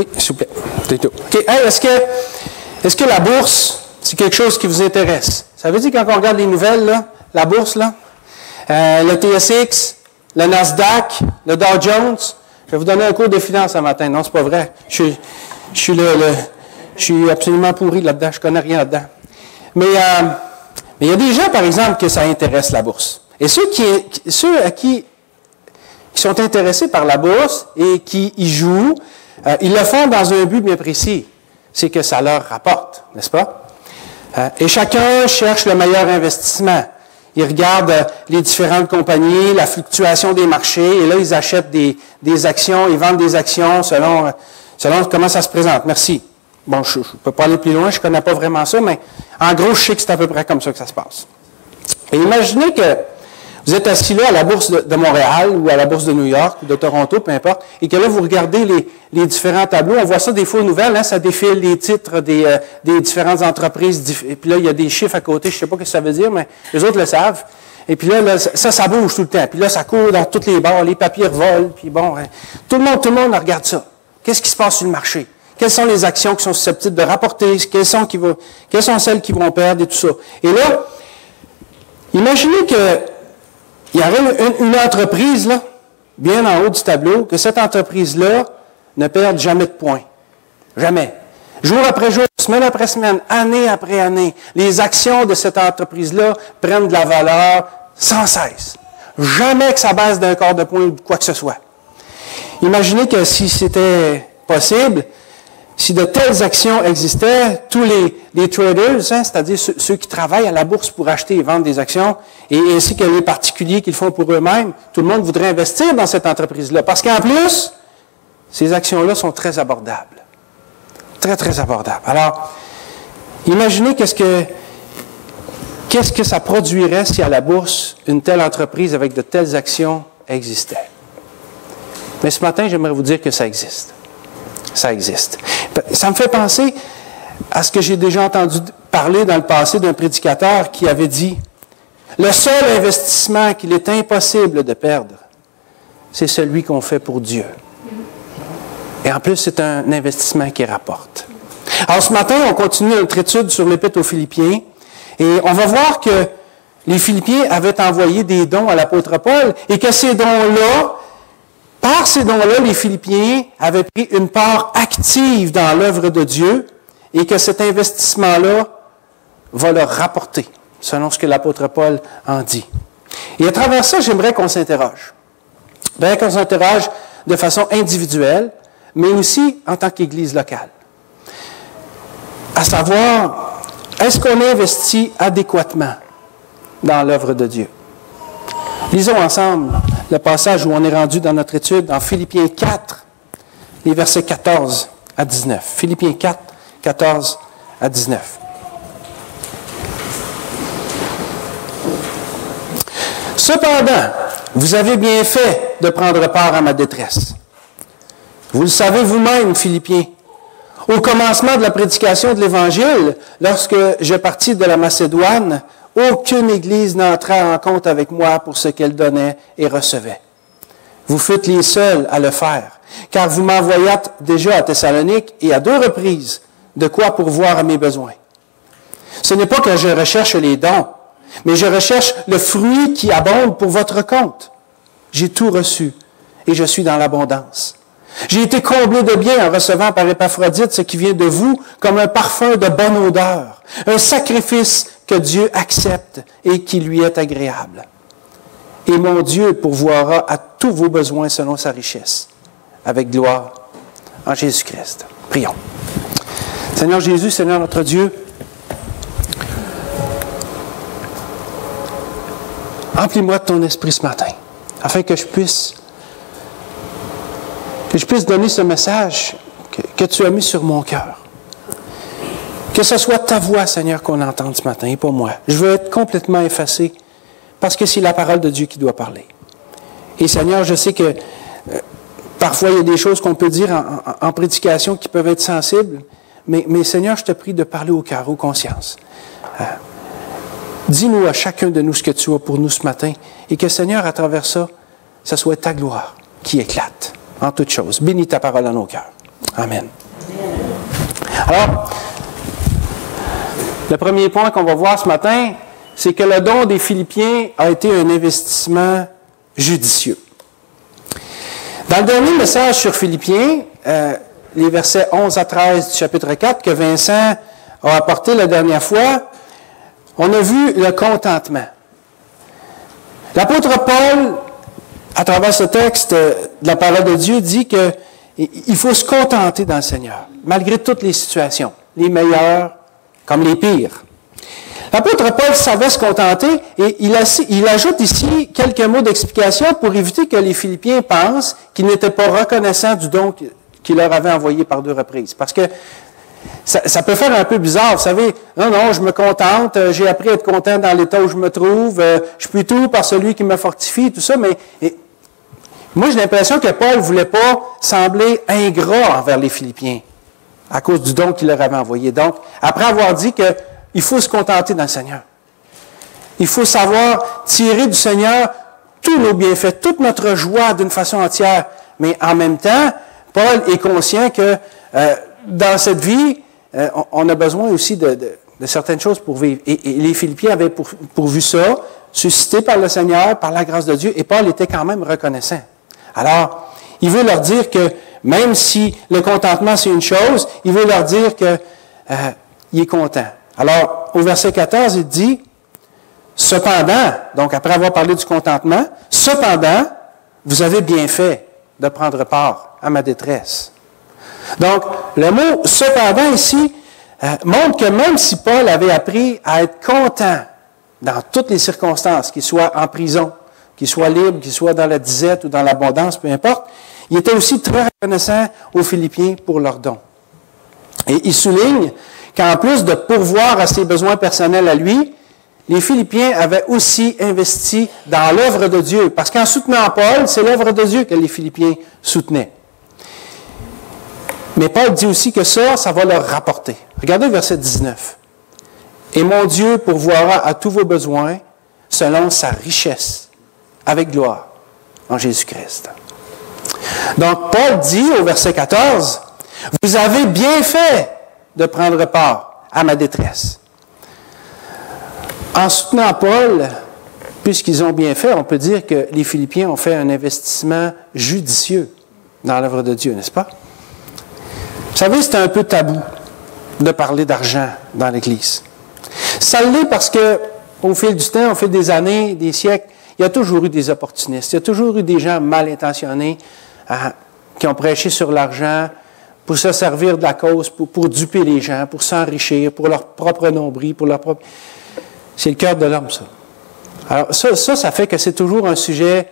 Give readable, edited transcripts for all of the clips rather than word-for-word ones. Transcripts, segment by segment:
Oui, s'il vous plaît. C'est tout. OK. Hey, est-ce que la bourse, c'est quelque chose qui vous intéresse? Ça veut dire quand on regarde les nouvelles, là, la bourse, là, le TSX, le Nasdaq, le Dow Jones, je vais vous donner un cours de finance ce matin. Non, c'est pas vrai. Je suis absolument pourri là-dedans. Je connais rien là-dedans. Mais il y a des gens, par exemple, que ça intéresse la bourse. Et ceux qui sont intéressés par la bourse et qui y jouent, ils le font dans un but bien précis. C'est que ça leur rapporte, n'est-ce pas? Et chacun cherche le meilleur investissement. Ils regardent les différentes compagnies, la fluctuation des marchés, et là, ils achètent des actions, ils vendent des actions selon comment ça se présente. Merci. Bon, je ne peux pas aller plus loin, je ne connais pas vraiment ça, mais en gros, je sais que c'est à peu près comme ça que ça se passe. Et imaginez que vous êtes assis là à la bourse de Montréal ou à la bourse de New York ou de Toronto, peu importe, et que là, vous regardez les différents tableaux. On voit ça des fois aux nouvelles, hein, ça défile les titres des différentes entreprises. Et puis là, il y a des chiffres à côté, je ne sais pas ce que ça veut dire, mais les autres le savent. Et puis là, ça bouge tout le temps. Puis là, ça court dans toutes les barres, les papiers volent, puis bon, hein, tout le monde regarde ça. Qu'est-ce qui se passe sur le marché? Quelles sont les actions qui sont susceptibles de rapporter? Quelles sont celles qui vont perdre et tout ça? Et là, imaginez qu'il y aurait une entreprise, là, bien en haut du tableau, que cette entreprise-là ne perde jamais de points. Jamais. Jour après jour, semaine après semaine, année après année, les actions de cette entreprise-là prennent de la valeur sans cesse. Jamais que ça baisse d'un quart de point ou quoi que ce soit. Imaginez que si c'était possible, si de telles actions existaient, tous les traders, hein, c'est-à-dire ceux qui travaillent à la bourse pour acheter et vendre des actions, et ainsi que les particuliers qui le font pour eux-mêmes, tout le monde voudrait investir dans cette entreprise-là. Parce qu'en plus, ces actions-là sont très abordables. Très, très abordables. Alors, imaginez qu'est-ce que ça produirait si à la bourse, une telle entreprise avec de telles actions existait. Mais ce matin, j'aimerais vous dire que ça existe. Ça existe. Ça me fait penser à ce que j'ai déjà entendu parler dans le passé d'un prédicateur qui avait dit « Le seul investissement qu'il est impossible de perdre, c'est celui qu'on fait pour Dieu. » Et en plus, c'est un investissement qui rapporte. Alors ce matin, on continue notre étude sur l'Épître aux Philippiens et on va voir que les Philippiens avaient envoyé des dons à l'apôtre Paul et que ces dons-là, par ces dons-là, les Philippiens avaient pris une part active dans l'œuvre de Dieu et que cet investissement-là va leur rapporter, selon ce que l'apôtre Paul en dit. Et à travers ça, j'aimerais qu'on s'interroge. Bien qu'on s'interroge de façon individuelle, mais aussi en tant qu'Église locale. À savoir, est-ce qu'on investit adéquatement dans l'œuvre de Dieu? Lisons ensemble le passage où on est rendu dans notre étude, en Philippiens 4, les versets 14 à 19. Philippiens 4, 14 à 19. Cependant, vous avez bien fait de prendre part à ma détresse. Vous le savez vous-même, Philippiens. Au commencement de la prédication de l'Évangile, lorsque je partis de la Macédoine, aucune Église n'entra en compte avec moi pour ce qu'elle donnait et recevait. Vous fûtes les seuls à le faire, car vous m'envoyâtes déjà à Thessalonique et à 2 reprises de quoi pourvoir à mes besoins. Ce n'est pas que je recherche les dons, mais je recherche le fruit qui abonde pour votre compte. J'ai tout reçu et je suis dans l'abondance. J'ai été comblé de bien en recevant par Épaphrodite ce qui vient de vous comme un parfum de bonne odeur, un sacrifice que Dieu accepte et qui lui est agréable. Et mon Dieu pourvoira à tous vos besoins selon sa richesse, avec gloire en Jésus-Christ. Prions. Seigneur Jésus, Seigneur notre Dieu, remplis-moi de ton esprit ce matin, afin que je puisse donner ce message que tu as mis sur mon cœur. Que ce soit ta voix, Seigneur, qu'on entende ce matin, et pas moi. Je veux être complètement effacé, parce que c'est la parole de Dieu qui doit parler. Et Seigneur, je sais que parfois il y a des choses qu'on peut dire en prédication qui peuvent être sensibles, mais Seigneur, je te prie de parler au cœur, aux consciences. Dis-nous à chacun de nous ce que tu as pour nous ce matin, et que Seigneur, à travers ça, ça soit ta gloire qui éclate en toutes choses. Bénis ta parole dans nos cœurs. Amen. Alors, le premier point qu'on va voir ce matin, c'est que le don des Philippiens a été un investissement judicieux. Dans le dernier message sur Philippiens, les versets 11 à 13 du chapitre 4 que Vincent a apporté la dernière fois, on a vu le contentement. L'apôtre Paul, à travers ce texte de la parole de Dieu, dit qu'il faut se contenter dans le Seigneur, malgré toutes les situations, les meilleures comme les pires. L'apôtre Paul savait se contenter et il ajoute ici quelques mots d'explication pour éviter que les Philippiens pensent qu'ils n'étaient pas reconnaissants du don qu'il leur avait envoyé par 2 reprises. Parce que ça peut faire un peu bizarre, vous savez, non, je me contente, j'ai appris à être content dans l'état où je me trouve, je puis tout par celui qui me fortifie, tout ça, mais moi j'ai l'impression que Paul ne voulait pas sembler ingrat envers les Philippiens à cause du don qu'il leur avait envoyé. Donc, après avoir dit qu'il faut se contenter dans le Seigneur, il faut savoir tirer du Seigneur tous nos bienfaits, toute notre joie d'une façon entière, mais en même temps, Paul est conscient que dans cette vie, on a besoin aussi de certaines choses pour vivre. Et les Philippiens avaient pourvu ça, suscité par le Seigneur, par la grâce de Dieu, et Paul était quand même reconnaissant. Alors, il veut leur dire que même si le contentement c'est une chose, il veut leur dire qu'il est content. Alors, au verset 14, il dit, cependant, donc après avoir parlé du contentement, cependant, vous avez bien fait de prendre part à ma détresse. Donc, le mot « cependant » ici montre que même si Paul avait appris à être content dans toutes les circonstances, qu'il soit en prison, qu'il soit libre, qu'il soit dans la disette ou dans l'abondance, peu importe, il était aussi très reconnaissant aux Philippiens pour leur don. Et il souligne qu'en plus de pourvoir à ses besoins personnels à lui, les Philippiens avaient aussi investi dans l'œuvre de Dieu. Parce qu'en soutenant Paul, c'est l'œuvre de Dieu que les Philippiens soutenaient. Mais Paul dit aussi que ça va leur rapporter. Regardez le verset 19. « Et mon Dieu pourvoira à tous vos besoins selon sa richesse, avec gloire, en Jésus-Christ. » Donc, Paul dit au verset 14, « Vous avez bien fait de prendre part à ma détresse. » En soutenant Paul, puisqu'ils ont bien fait, on peut dire que les Philippiens ont fait un investissement judicieux dans l'œuvre de Dieu, n'est-ce pas? Vous savez, c'est un peu tabou de parler d'argent dans l'Église. Ça l'est parce que, au fil du temps, au fil des années, des siècles, il y a toujours eu des opportunistes. Il y a toujours eu des gens mal intentionnés qui ont prêché sur l'argent pour se servir de la cause, pour duper les gens, pour s'enrichir, pour leur propre nombril, pour leur propre... C'est le cœur de l'homme, ça. Alors, ça fait que c'est toujours un sujet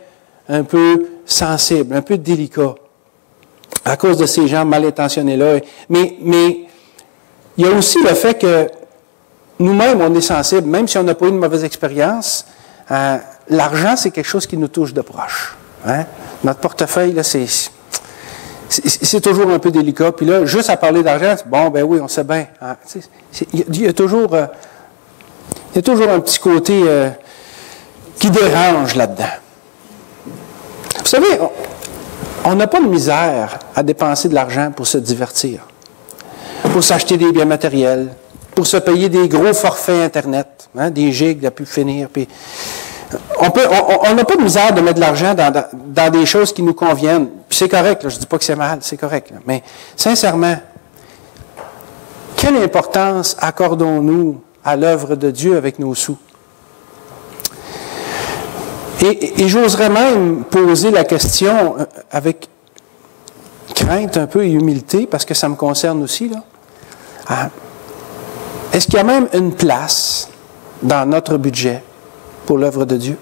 un peu sensible, un peu délicat, à cause de ces gens mal intentionnés-là. Mais il y a aussi le fait que nous-mêmes, on est sensibles, même si on n'a pas eu une mauvaise expérience, l'argent, c'est quelque chose qui nous touche de proche. Hein? Notre portefeuille, là, c'est toujours un peu délicat. Puis là, juste à parler d'argent, bon, ben oui, on sait bien. Hein? Il y a toujours un petit côté qui dérange là-dedans. Vous savez, on n'a pas de misère à dépenser de l'argent pour se divertir, pour s'acheter des biens matériels, pour se payer des gros forfaits Internet, hein, des gigs à plus finir. Puis on n'a pas de misère de mettre de l'argent dans des choses qui nous conviennent. Puis c'est correct, là, je ne dis pas que c'est mal, c'est correct. Là, mais sincèrement, quelle importance accordons-nous à l'œuvre de Dieu avec nos sous? Et j'oserais même poser la question avec crainte un peu et humilité, parce que ça me concerne aussi, là. Est-ce qu'il y a même une place dans notre budget pour l'œuvre de Dieu?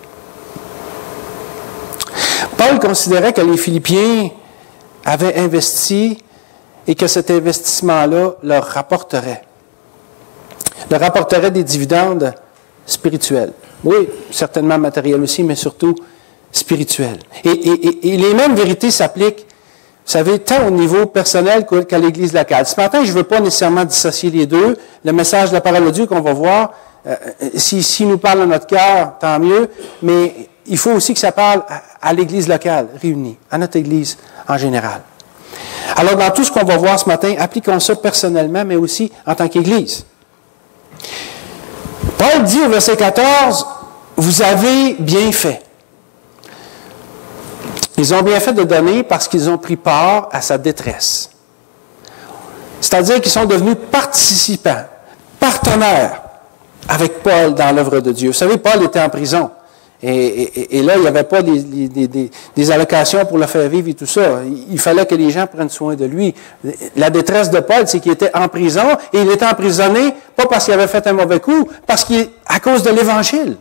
Paul considérait que les Philippiens avaient investi et que cet investissement-là leur rapporterait des dividendes spirituels. Oui, certainement matériels aussi, mais surtout spirituels. Et les mêmes vérités s'appliquent, vous savez, tant au niveau personnel qu'à l'Église locale. Ce matin, je ne veux pas nécessairement dissocier les deux. Le message de la parole de Dieu qu'on va voir, s'il nous parle à notre cœur, tant mieux, mais il faut aussi que ça parle à l'Église locale réunie, à notre Église en général. Alors, dans tout ce qu'on va voir ce matin, appliquons ça personnellement, mais aussi en tant qu'Église. Paul dit au verset 14, « Vous avez bien fait. » Ils ont bien fait de donner parce qu'ils ont pris part à sa détresse. C'est-à-dire qu'ils sont devenus participants, partenaires avec Paul dans l'œuvre de Dieu. Vous savez, Paul était en prison. Et là, il n'y avait pas des allocations pour le faire vivre et tout ça. Il fallait que les gens prennent soin de lui. La détresse de Paul, c'est qu'il était en prison, et il était emprisonné, pas parce qu'il avait fait un mauvais coup, parce qu'à cause de l'Évangile.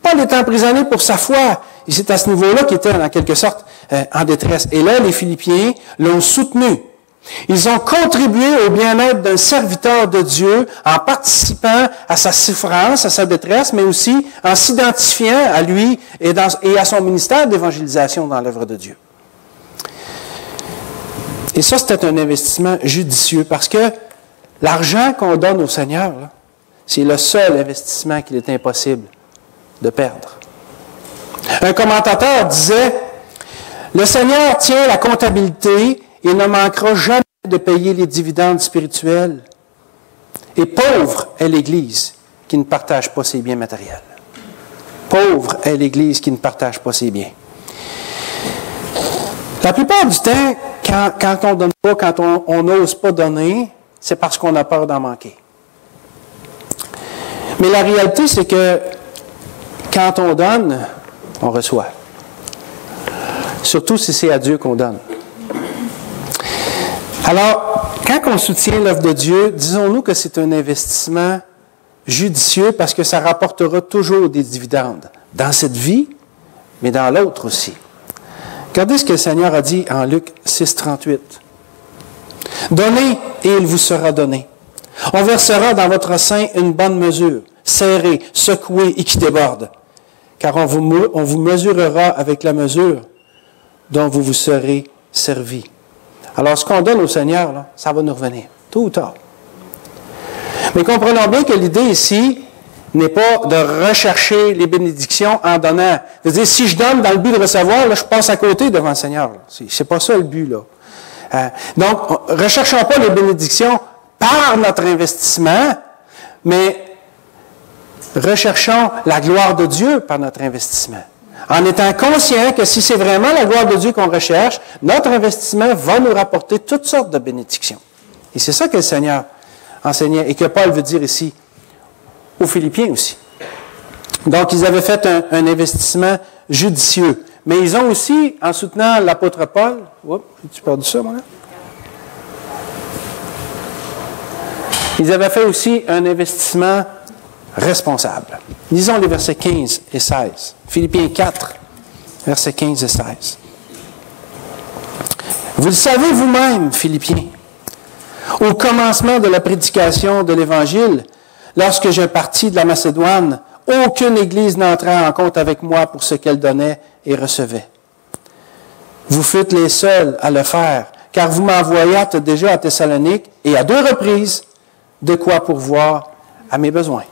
Paul était emprisonné pour sa foi. Et c'est à ce niveau-là qu'il était, en quelque sorte, en détresse. Et là, les Philippiens l'ont soutenu. Ils ont contribué au bien-être d'un serviteur de Dieu en participant à sa souffrance, à sa détresse, mais aussi en s'identifiant à lui et à son ministère d'évangélisation dans l'œuvre de Dieu. Et ça, c'était un investissement judicieux parce que l'argent qu'on donne au Seigneur, là, c'est le seul investissement qu'il est impossible de perdre. Un commentateur disait, « Le Seigneur tient la comptabilité et ne manquera jamais de payer les dividendes spirituels. Et pauvre est l'Église qui ne partage pas ses biens matériels. » Pauvre est l'Église qui ne partage pas ses biens. La plupart du temps, quand on ne donne pas, quand on n'ose pas donner, c'est parce qu'on a peur d'en manquer. Mais la réalité, c'est que quand on donne, on reçoit. Surtout si c'est à Dieu qu'on donne. Alors, quand on soutient l'œuvre de Dieu, disons-nous que c'est un investissement judicieux parce que ça rapportera toujours des dividendes dans cette vie, mais dans l'autre aussi. Regardez ce que le Seigneur a dit en Luc 6, 38. « Donnez et il vous sera donné. On versera dans votre sein une bonne mesure, serrée, secouée et qui déborde. Car on vous mesurera avec la mesure dont vous vous serez servi. » Alors, ce qu'on donne au Seigneur, là, ça va nous revenir, tôt ou tard. Mais comprenons bien que l'idée ici n'est pas de rechercher les bénédictions en donnant. C'est-à-dire, si je donne dans le but de recevoir, là, je passe à côté devant le Seigneur. C'est pas ça le but, là. Donc, recherchons pas les bénédictions par notre investissement, mais recherchons la gloire de Dieu par notre investissement. En étant conscient que si c'est vraiment la gloire de Dieu qu'on recherche, notre investissement va nous rapporter toutes sortes de bénédictions. Et c'est ça que le Seigneur enseignait et que Paul veut dire ici aux Philippiens aussi. Donc, ils avaient fait un investissement judicieux. Mais ils ont aussi, en soutenant l'apôtre Paul, j'ai-tu perdu ça, moi, là? Ils avaient fait aussi un investissement responsable. Lisons les versets 15 et 16. Philippiens 4, versets 15 et 16. Vous le savez vous-même, Philippiens, au commencement de la prédication de l'Évangile, lorsque je partis de la Macédoine, aucune Église n'entrait en compte avec moi pour ce qu'elle donnait et recevait. Vous fûtes les seuls à le faire, car vous m'envoyâtes déjà à Thessalonique et à 2 reprises de quoi pourvoir à mes besoins.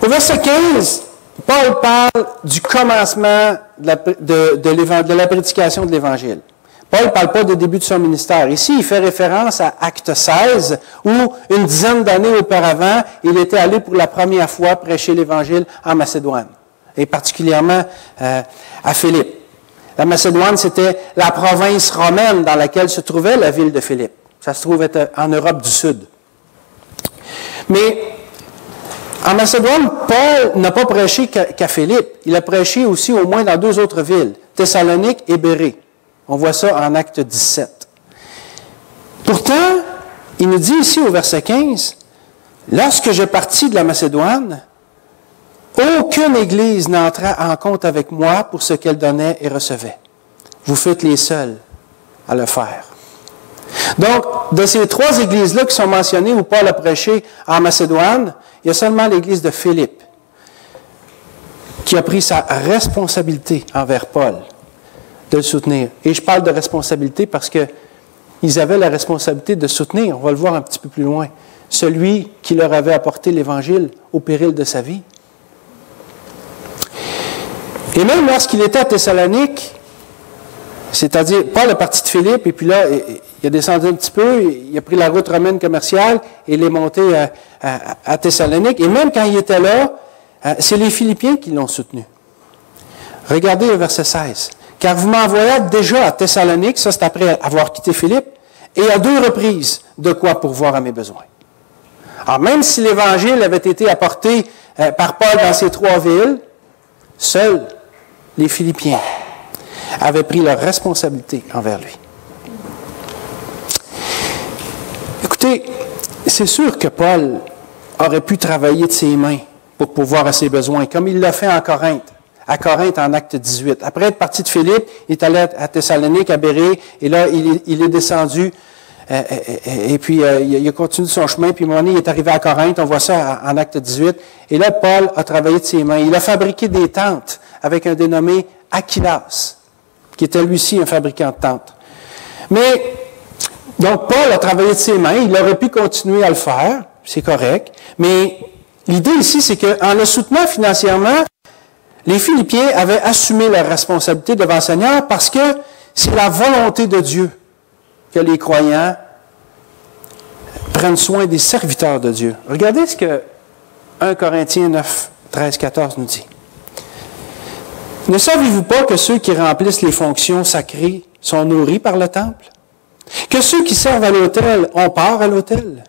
Au verset 15, Paul parle du commencement de la prédication de l'Évangile. Paul ne parle pas du début de son ministère. Ici, il fait référence à Acte 16, où une dizaine d'années auparavant, il était allé pour la première fois prêcher l'Évangile en Macédoine, et particulièrement à Philippe. La Macédoine, c'était la province romaine dans laquelle se trouvait la ville de Philippe. Ça se trouvait en Europe du Sud. Mais en Macédoine, Paul n'a pas prêché qu'à Philippe. Il a prêché aussi au moins dans 2 autres villes, Thessalonique et Bérée. On voit ça en Acte 17. Pourtant, il nous dit ici au verset 15, « Lorsque je partis de la Macédoine, aucune Église n'entra en compte avec moi pour ce qu'elle donnait et recevait. Vous fûtes les seuls à le faire. » Donc, de ces 3 églises-là qui sont mentionnées où Paul a prêché en Macédoine, il y a seulement l'église de Philippe qui a pris sa responsabilité envers Paul de le soutenir. Et je parle de responsabilité parce qu'ils avaient la responsabilité de soutenir, on va le voir un petit peu plus loin, celui qui leur avait apporté l'Évangile au péril de sa vie. Et même lorsqu'il était à Thessalonique, C'est-à-dire, Paul est parti de Philippe, et puis là, il a descendu un petit peu, il a pris la route romaine commerciale, et il est monté à Thessalonique. Et même quand il était là, c'est les Philippiens qui l'ont soutenu. Regardez le verset 16. « Car vous m'envoyez déjà à Thessalonique, ça c'est après avoir quitté Philippe, et à 2 reprises, de quoi pourvoir à mes besoins. » Alors, même si l'Évangile avait été apporté par Paul dans ces 3 villes, seuls les Philippiens avaient pris leur responsabilité envers lui. Écoutez, c'est sûr que Paul aurait pu travailler de ses mains pour pourvoir à ses besoins, comme il l'a fait en Corinthe. À Corinthe, en acte 18. Après être parti de Philippe, il est allé à Thessalonique, à Bérée, et là, il est descendu, et puis il a continué son chemin, puis à un moment donné, il est arrivé à Corinthe, on voit ça en acte 18, et là, Paul a travaillé de ses mains. Il a fabriqué des tentes avec un dénommé Aquilas, qui était lui aussi un fabricant de tentes. Mais, donc, Paul a travaillé de ses mains, il aurait pu continuer à le faire, c'est correct, mais l'idée ici, c'est qu'en le soutenant financièrement, les Philippiens avaient assumé leur responsabilité devant le Seigneur parce que c'est la volonté de Dieu que les croyants prennent soin des serviteurs de Dieu. Regardez ce que 1 Corinthiens 9, 13, 14 nous dit. « Ne savez-vous pas que ceux qui remplissent les fonctions sacrées sont nourris par le temple? Que ceux qui servent à l'autel ont part à l'autel?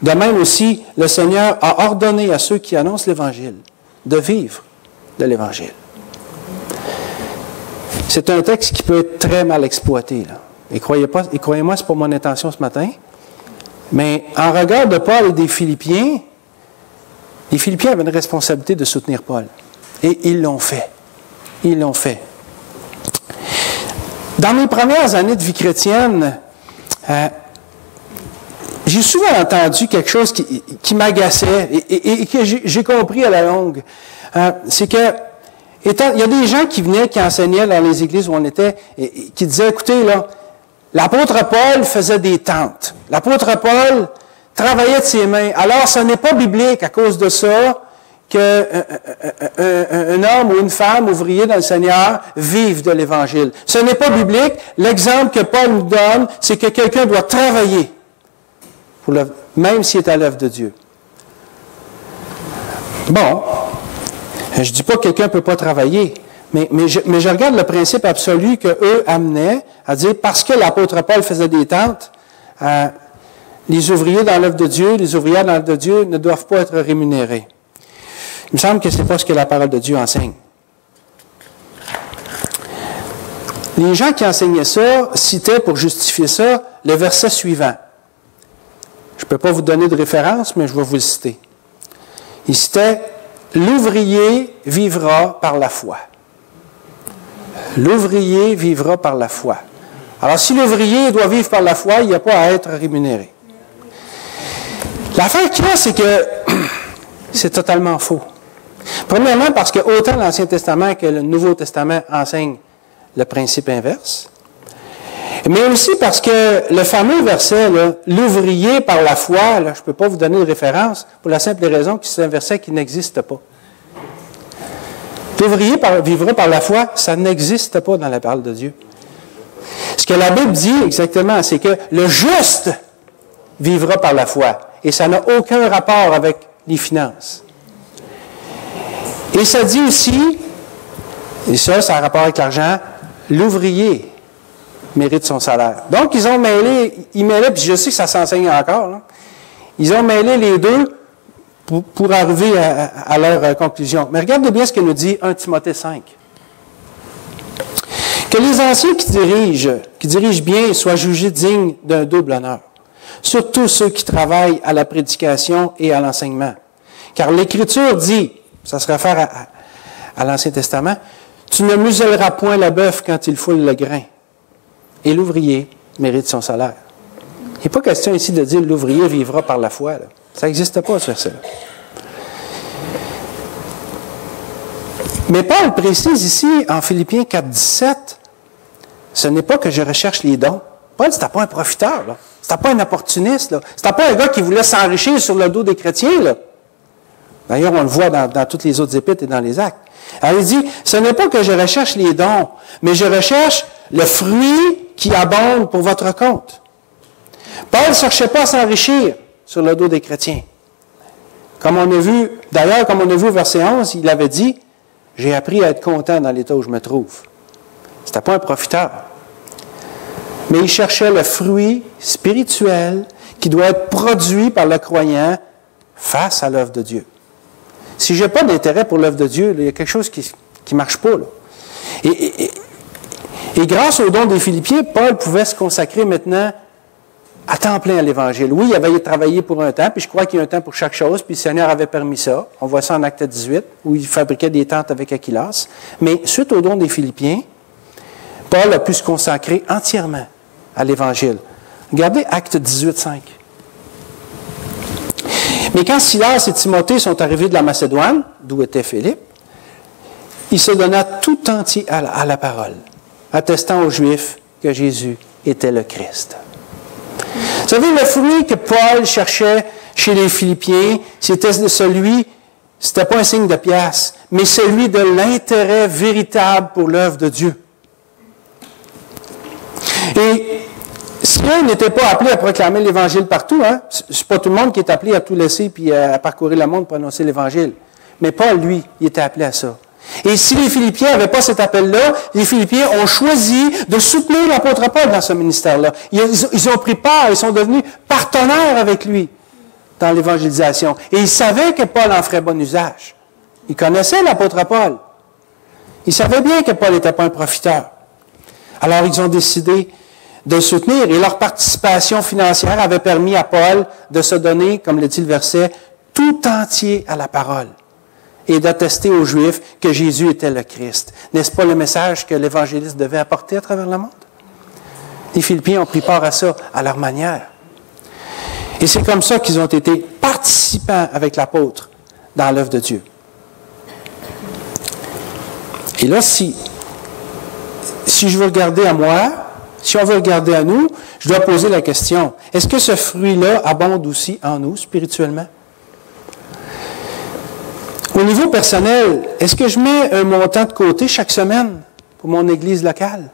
De même aussi, le Seigneur a ordonné à ceux qui annoncent l'Évangile de vivre de l'Évangile. » C'est un texte qui peut être très mal exploité, là. Et croyez-moi, ce n'est pas mon intention ce matin. Mais en regard de Paul et des Philippiens, les Philippiens avaient une responsabilité de soutenir Paul. Et ils l'ont fait. Ils l'ont fait. Dans mes premières années de vie chrétienne, j'ai souvent entendu quelque chose qui m'agaçait et que j'ai compris à la longue. C'est que, il y a des gens qui venaient, qui enseignaient dans les églises où on était, et qui disaient, écoutez, là, l'apôtre Paul faisait des tentes. L'apôtre Paul travaillait de ses mains. Alors, ce n'est pas biblique à cause de ça qu'un homme ou une femme ouvrier dans le Seigneur vive de l'Évangile. Ce n'est pas biblique. L'exemple que Paul nous donne, c'est que quelqu'un doit travailler, même s'il est à l'œuvre de Dieu. Bon, je ne dis pas que quelqu'un ne peut pas travailler, mais je regarde le principe absolu qu'eux amenaient à dire, parce que l'apôtre Paul faisait des tentes, les ouvriers dans l'œuvre de Dieu, les ouvrières dans l'œuvre de Dieu ne doivent pas être rémunérés. Il me semble que ce n'est pas ce que la parole de Dieu enseigne. Les gens qui enseignaient ça citaient pour justifier ça le verset suivant. Je ne peux pas vous donner de référence, mais je vais vous le citer. Il citait « L'ouvrier vivra par la foi. » L'ouvrier vivra par la foi. Alors, si l'ouvrier doit vivre par la foi, il n'y a pas à être rémunéré. L'affaire qu'il y a, c'est que c'est totalement faux. Premièrement, parce que autant l'Ancien Testament que le Nouveau Testament enseignent le principe inverse, mais aussi parce que le fameux verset, là, l'ouvrier par la foi, là, je ne peux pas vous donner de référence pour la simple raison que c'est un verset qui n'existe pas. L'ouvrier vivra par la foi, ça n'existe pas dans la parole de Dieu. Ce que la Bible dit exactement, c'est que le juste vivra par la foi. Et ça n'a aucun rapport avec les finances. Et ça dit aussi, et ça a rapport avec l'argent, l'ouvrier mérite son salaire. Donc, ils mêlaient, puis je sais que ça s'enseigne encore, là, ils ont mêlé les deux pour arriver à leur conclusion. Mais regardez bien ce que nous dit 1 Timothée 5. Que les anciens qui dirigent bien, soient jugés dignes d'un double honneur. Surtout ceux qui travaillent à la prédication et à l'enseignement. Car l'Écriture dit, ça se réfère à l'Ancien Testament, « Tu ne muselleras point la bœuf quand il foule le grain. » Et l'ouvrier mérite son salaire. Il n'est pas question ici de dire « l'ouvrier vivra par la foi ». Là. Ça n'existe pas, ce verset-là. Mais Paul précise ici, en Philippiens 4, 17, ce n'est pas que je recherche les dons. Paul, c'était pas un profiteur, là. C'était pas un opportuniste, là. C'était pas un gars qui voulait s'enrichir sur le dos des chrétiens, là. D'ailleurs, on le voit dans toutes les autres épîtres et dans les actes. Alors, il dit, ce n'est pas que je recherche les dons, mais je recherche le fruit qui abonde pour votre compte. Paul ne cherchait pas à s'enrichir sur le dos des chrétiens. Comme on a vu, d'ailleurs, comme on a vu au verset 11, il avait dit, « J'ai appris à être content dans l'état où je me trouve. » Ce n'était pas un profiteur. Mais il cherchait le fruit spirituel qui doit être produit par le croyant face à l'œuvre de Dieu. Si je n'ai pas d'intérêt pour l'œuvre de Dieu, il y a quelque chose qui ne marche pas. Là. Et grâce au don des Philippiens, Paul pouvait se consacrer maintenant à temps plein à l'Évangile. Oui, il avait travaillé pour un temps, puis je crois qu'il y a un temps pour chaque chose, puis le Seigneur avait permis ça. On voit ça en Acte 18, où il fabriquait des tentes avec Aquilas. Mais suite au don des Philippiens, Paul a pu se consacrer entièrement à l'Évangile. Regardez Acte 18, 5. Mais quand Silas et Timothée sont arrivés de la Macédoine, d'où était Philippe, il se donna tout entier à la parole, attestant aux Juifs que Jésus était le Christ. Vous savez, le fruit que Paul cherchait chez les Philippiens, c'était pas un signe de pièce, mais celui de l'intérêt véritable pour l'œuvre de Dieu. Et si on n'était pas appelé à proclamer l'Évangile partout, hein, c'est pas tout le monde qui est appelé à tout laisser puis à parcourir le monde pour annoncer l'Évangile. Mais Paul, lui, il était appelé à ça. Et si les Philippiens n'avaient pas cet appel-là, les Philippiens ont choisi de soutenir l'apôtre Paul dans ce ministère-là. Ils ont pris part, ils sont devenus partenaires avec lui dans l'évangélisation. Et ils savaient que Paul en ferait bon usage. Ils connaissaient l'apôtre Paul. Ils savaient bien que Paul n'était pas un profiteur. Alors, ils ont décidé de le soutenir. Et leur participation financière avait permis à Paul de se donner, comme le dit le verset, tout entier à la parole et d'attester aux Juifs que Jésus était le Christ. N'est-ce pas le message que l'évangéliste devait apporter à travers le monde? Les Philippiens ont pris part à ça, à leur manière. Et c'est comme ça qu'ils ont été participants avec l'apôtre dans l'œuvre de Dieu. Et là, si je veux regarder à moi, si on veut regarder à nous, je dois poser la question, est-ce que ce fruit-là abonde aussi en nous, spirituellement? Au niveau personnel, est-ce que je mets un montant de côté chaque semaine pour mon église locale?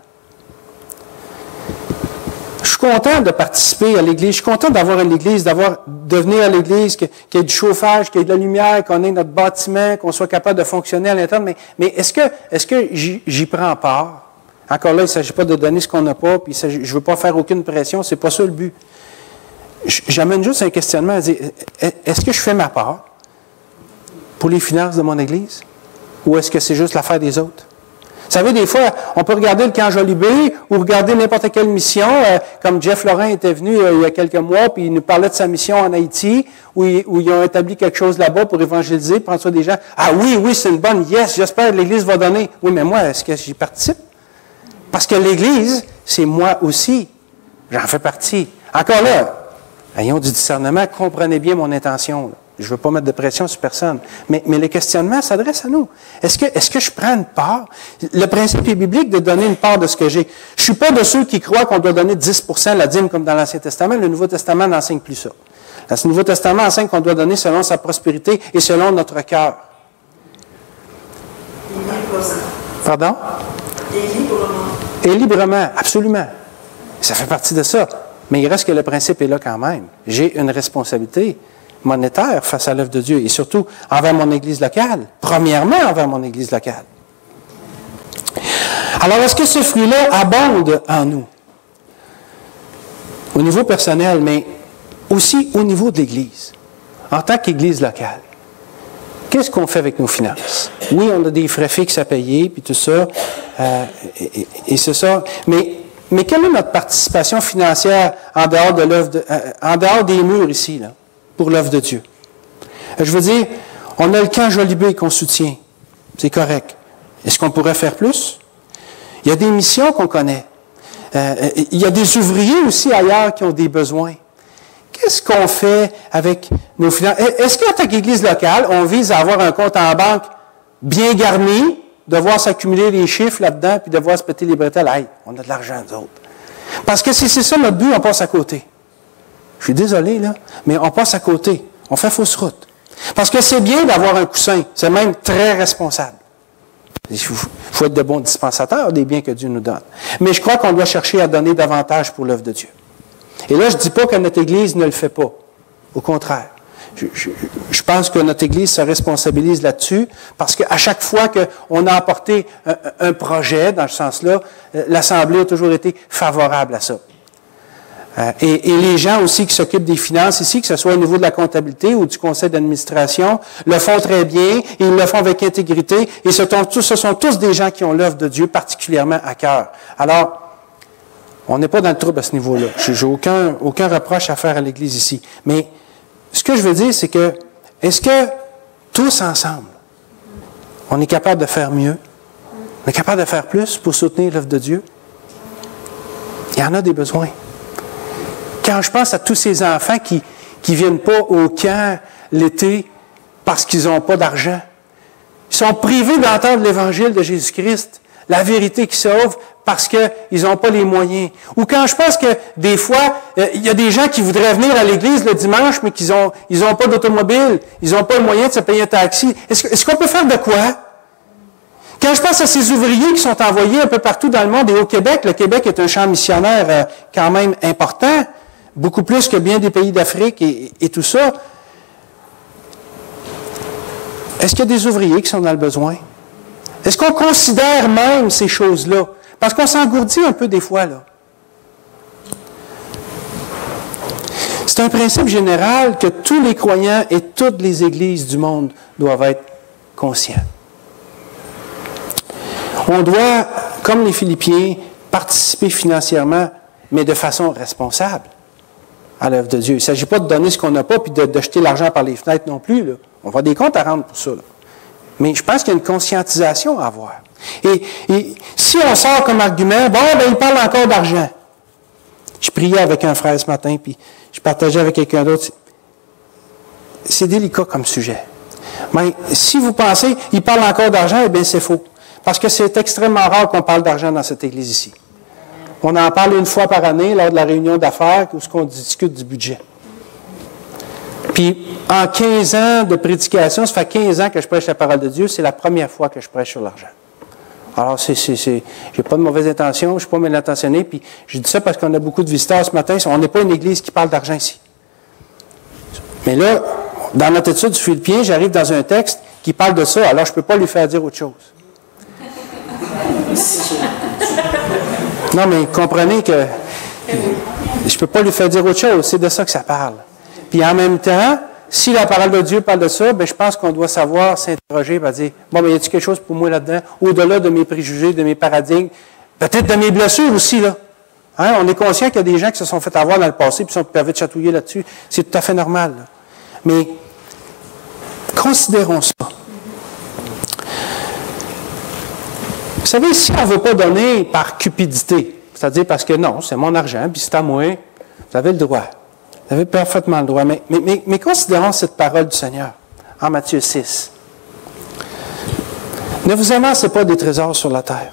Je suis content de participer à l'église, je suis content d'avoir une église, de venir à l'église, qu'il y ait du chauffage, qu'il y ait de la lumière, qu'on ait notre bâtiment, qu'on soit capable de fonctionner à l'interne, mais est-ce que j'y prends part? Encore là, il ne s'agit pas de donner ce qu'on n'a pas, puis je ne veux pas faire aucune pression, c'est pas ça le but. J'amène juste un questionnement à dire, est-ce que je fais ma part pour les finances de mon Église? Ou est-ce que c'est juste l'affaire des autres? Vous savez, des fois, on peut regarder le camp Jolivet ou regarder n'importe quelle mission, comme Jeff Laurent était venu il y a quelques mois, puis il nous parlait de sa mission en Haïti, où ils ont établi quelque chose là-bas pour évangéliser, prendre soin des gens. Ah oui, c'est une bonne, yes, j'espère que l'Église va donner. Oui, mais moi, est-ce que j'y participe? Parce que l'Église, c'est moi aussi. J'en fais partie. Encore là, ayons du discernement, comprenez bien mon intention. Là. Je ne veux pas mettre de pression sur personne. Mais le questionnement s'adresse à nous. Est-ce que je prends une part? Le principe est biblique de donner une part de ce que j'ai. Je ne suis pas de ceux qui croient qu'on doit donner 10% de la dîme comme dans l'Ancien Testament. Le Nouveau Testament n'enseigne plus ça. Le Nouveau Testament enseigne qu'on doit donner selon sa prospérité et selon notre cœur. Pardon? Et librement, absolument. Ça fait partie de ça. Mais il reste que le principe est là quand même. J'ai une responsabilité monétaire face à l'œuvre de Dieu et surtout envers mon Église locale. Premièrement, envers mon Église locale. Alors, est-ce que ce fruit-là abonde en nous? Au niveau personnel, mais aussi au niveau de l'Église, en tant qu'Église locale. Qu'est-ce qu'on fait avec nos finances? Oui, on a des frais fixes à payer, puis tout ça, et c'est ça. Mais quelle est notre participation financière en dehors de l'œuvre, en dehors des murs ici, là, pour l'œuvre de Dieu? Je veux dire, on a le camp Jolivet qu'on soutient. C'est correct. Est-ce qu'on pourrait faire plus? Il y a des missions qu'on connaît. Il y a des ouvriers aussi ailleurs qui ont des besoins. Qu'est-ce qu'on fait avec nos finances? Est-ce qu'en tant qu'Église locale, on vise à avoir un compte en banque bien garni, de voir s'accumuler les chiffres là-dedans, puis de voir se péter les bretelles? Hey, on a de l'argent, nous autres. Parce que si c'est ça notre but, on passe à côté. Je suis désolé, là, mais on passe à côté. On fait fausse route. Parce que c'est bien d'avoir un coussin. C'est même très responsable. Il faut être de bons dispensateurs des biens que Dieu nous donne. Mais je crois qu'on doit chercher à donner davantage pour l'œuvre de Dieu. Et là, je ne dis pas que notre Église ne le fait pas. Au contraire. Je pense que notre Église se responsabilise là-dessus parce qu'à chaque fois qu'on a apporté un projet, dans ce sens-là, l'Assemblée a toujours été favorable à ça. Et les gens aussi qui s'occupent des finances ici, que ce soit au niveau de la comptabilité ou du conseil d'administration, le font très bien, et ils le font avec intégrité, et ce sont tous des gens qui ont l'œuvre de Dieu particulièrement à cœur. Alors, on n'est pas dans le trouble à ce niveau-là. Je n'ai aucun reproche à faire à l'Église ici. Mais ce que je veux dire, c'est que, est-ce que tous ensemble, on est capable de faire mieux? On est capable de faire plus pour soutenir l'œuvre de Dieu? Il y en a des besoins. Quand je pense à tous ces enfants qui ne viennent pas au camp l'été parce qu'ils n'ont pas d'argent, ils sont privés d'entendre l'Évangile de Jésus-Christ, la vérité qui sauve, parce qu'ils n'ont pas les moyens. Ou quand je pense que des fois, il y a des gens qui voudraient venir à l'église le dimanche, mais qu'ils n'ont pas d'automobile, ils n'ont pas le moyen de se payer un taxi. Est-ce qu'on peut faire de quoi? Quand je pense à ces ouvriers qui sont envoyés un peu partout dans le monde et au Québec, le Québec est un champ missionnaire quand même important, beaucoup plus que bien des pays d'Afrique et tout ça. Est-ce qu'il y a des ouvriers qui sont dans le besoin? Est-ce qu'on considère même ces choses-là? Parce qu'on s'engourdit un peu des fois, là. C'est un principe général que tous les croyants et toutes les églises du monde doivent être conscients. On doit, comme les Philippiens, participer financièrement, mais de façon responsable à l'œuvre de Dieu. Il ne s'agit pas de donner ce qu'on n'a pas puis de jeter l'argent par les fenêtres non plus, là. On va avoir des comptes à rendre pour ça, là. Mais je pense qu'il y a une conscientisation à avoir. Et si on sort comme argument, bon, ben il parle encore d'argent. Je priais avec un frère ce matin, puis je partageais avec quelqu'un d'autre. C'est délicat comme sujet. Mais si vous pensez, il parle encore d'argent, eh bien c'est faux. Parce que c'est extrêmement rare qu'on parle d'argent dans cette église ici. On en parle une fois par année lors de la réunion d'affaires où on discute du budget. Puis, en 15 ans de prédication, ça fait 15 ans que je prêche la parole de Dieu, c'est la première fois que je prêche sur l'argent. Alors, j'ai pas de mauvaise intention, je ne suis pas mal intentionné, puis je dis ça parce qu'on a beaucoup de visiteurs ce matin, on n'est pas une église qui parle d'argent ici. Mais là, dans notre étude du Philippiens, j'arrive dans un texte qui parle de ça, alors je ne peux pas lui faire dire autre chose. Non, mais comprenez que je ne peux pas lui faire dire autre chose, c'est de ça que ça parle. Puis en même temps, si la parole de Dieu parle de ça, bien, je pense qu'on doit savoir s'interroger et dire, bon, mais y a-t-il quelque chose pour moi là-dedans, au-delà de mes préjugés, de mes paradigmes, peut-être de mes blessures aussi, là. Hein? On est conscient qu'il y a des gens qui se sont fait avoir dans le passé et qui peuvent être chatouillés là-dessus. C'est tout à fait normal, là. Mais considérons ça. Vous savez, si on ne veut pas donner par cupidité, c'est-à-dire parce que non, c'est mon argent, puis c'est à moi, vous avez le droit. Vous avez parfaitement le droit. Mais considérons cette parole du Seigneur en Matthieu 6. Ne vous amassez pas des trésors sur la terre,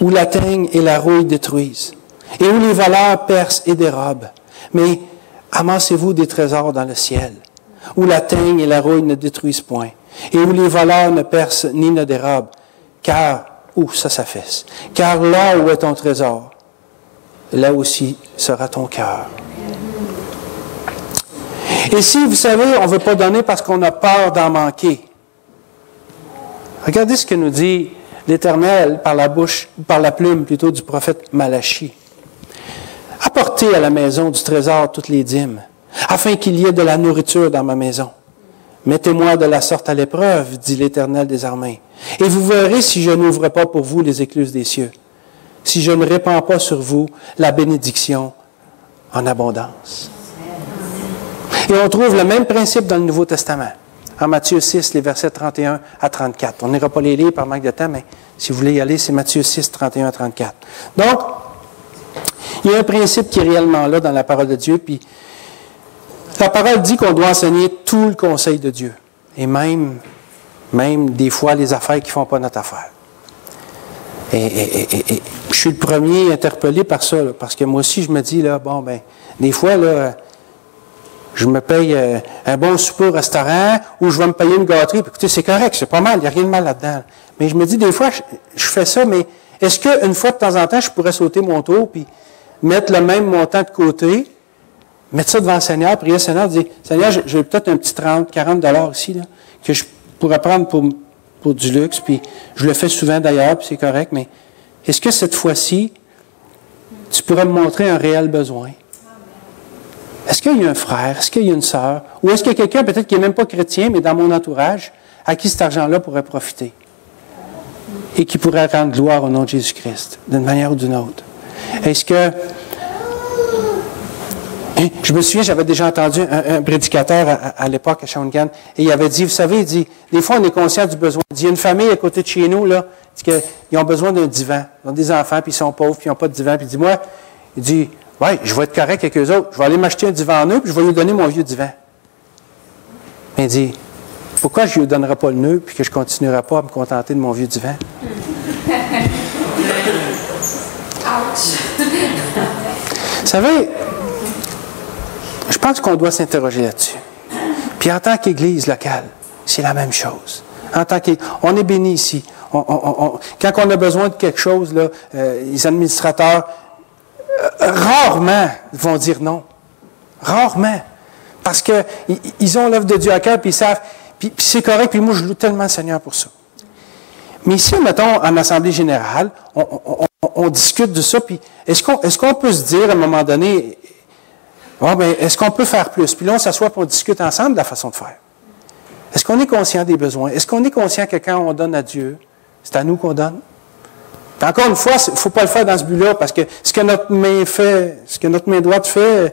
où la teigne et la rouille détruisent, et où les voleurs percent et dérobent. Mais amassez-vous des trésors dans le ciel, où la teigne et la rouille ne détruisent point, et où les voleurs ne percent ni ne dérobent, car, ça s'affaisse, car là où est ton trésor, là aussi sera ton cœur. Et si, vous savez, on ne veut pas donner parce qu'on a peur d'en manquer, regardez ce que nous dit l'Éternel par la plume plutôt du prophète Malachie. Apportez à la maison du trésor toutes les dîmes, afin qu'il y ait de la nourriture dans ma maison. Mettez-moi de la sorte à l'épreuve, dit l'Éternel des armées, et vous verrez si je n'ouvre pas pour vous les écluses des cieux, si je ne répands pas sur vous la bénédiction en abondance. Et on trouve le même principe dans le Nouveau Testament, en Matthieu 6, les versets 31 à 34. On n'ira pas les lire par manque de temps, mais si vous voulez y aller, c'est Matthieu 6, 31 à 34. Donc, il y a un principe qui est réellement là dans la parole de Dieu, puis la parole dit qu'on doit enseigner tout le conseil de Dieu, et même des fois les affaires qui ne font pas notre affaire. Et je suis le premier interpellé par ça, là, parce que moi aussi, je me dis, là, bon, ben, des fois, là, je me paye un bon souper au restaurant ou je vais me payer une gâterie. Puis, écoutez, c'est correct, c'est pas mal, il n'y a rien de mal là-dedans. Mais je me dis, des fois, je fais ça, mais est-ce qu'une fois de temps en temps, je pourrais sauter mon tour puis mettre le même montant de côté, mettre ça devant le Seigneur, prier le Seigneur, dire, Seigneur, j'ai peut-être un petit 30, 40 $ ici, là, que je pourrais prendre pour du luxe, puis je le fais souvent d'ailleurs, puis c'est correct, mais est-ce que cette fois-ci, tu pourrais me montrer un réel besoin? Est-ce qu'il y a un frère? Est-ce qu'il y a une sœur? Ou est-ce qu'il y a quelqu'un, peut-être qui n'est même pas chrétien, mais dans mon entourage, à qui cet argent-là pourrait profiter? Et qui pourrait rendre gloire au nom de Jésus-Christ, d'une manière ou d'une autre. Est-ce que... Je me souviens, j'avais déjà entendu un prédicateur à l'époque à Shawinigan, et il avait dit, vous savez, il dit, des fois on est conscient du besoin. Il dit, il y a une famille à côté de chez nous, là, ils ont besoin d'un divan. Ils ont des enfants, puis ils sont pauvres, puis ils n'ont pas de divan. Puis il dit, moi, il dit, ouais, je vais être correct avec eux autres. Je vais aller m'acheter un divan neuf, puis je vais lui donner mon vieux divan. Mais il dit, pourquoi je ne lui donnerai pas le nœud, puis que je ne continuerai pas à me contenter de mon vieux divan? Vous savez, je pense qu'on doit s'interroger là-dessus. Puis en tant qu'Église locale, c'est la même chose. On est béni ici. Quand on a besoin de quelque chose, là, les administrateurs, rarement vont dire non. Rarement. Parce qu'ils ont l'œuvre de Dieu à cœur, puis ils savent, puis c'est correct, puis moi je loue tellement le Seigneur pour ça. Mais ici, mettons, en Assemblée générale, on discute de ça, puis est-ce qu'on peut se dire à un moment donné, bon, ben, est-ce qu'on peut faire plus? Puis là, on s'assoit et on discute ensemble de la façon de faire. Est-ce qu'on est conscient des besoins? Est-ce qu'on est conscient que quand on donne à Dieu, c'est à nous qu'on donne? Puis encore une fois, il ne faut pas le faire dans ce but-là, parce que ce que notre main fait, ce que notre main droite fait, il ne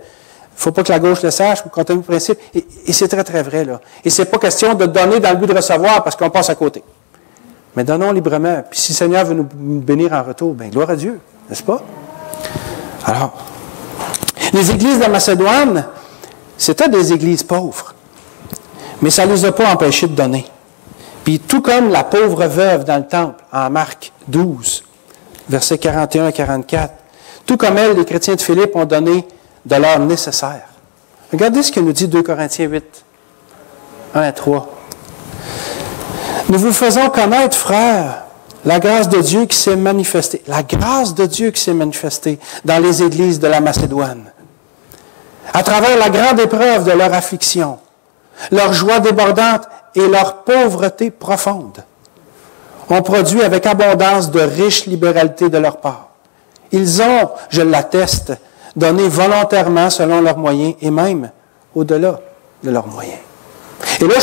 faut pas que la gauche le sache, ou qu'on ait le principe. Et c'est très, très vrai, là. Et c'est pas question de donner dans le but de recevoir, parce qu'on passe à côté. Mais donnons librement. Puis si le Seigneur veut nous bénir en retour, bien, gloire à Dieu, n'est-ce pas? Alors, les églises de Macédoine, c'était des églises pauvres. Mais ça ne les a pas empêchés de donner. Puis tout comme la pauvre veuve dans le temple, en Marc 12, versets 41 à 44, tout comme elle, les chrétiens de Philippe ont donné de l'or nécessaire. Regardez ce que nous dit 2 Corinthiens 8, 1 à 3. Nous vous faisons connaître, frères, la grâce de Dieu qui s'est manifestée. La grâce de Dieu qui s'est manifestée dans les églises de la Macédoine. À travers la grande épreuve de leur affliction, leur joie débordante et leur pauvreté profonde, ont produit avec abondance de riches libéralités de leur part. Ils ont, je l'atteste, donné volontairement selon leurs moyens et même au-delà de leurs moyens. Et là,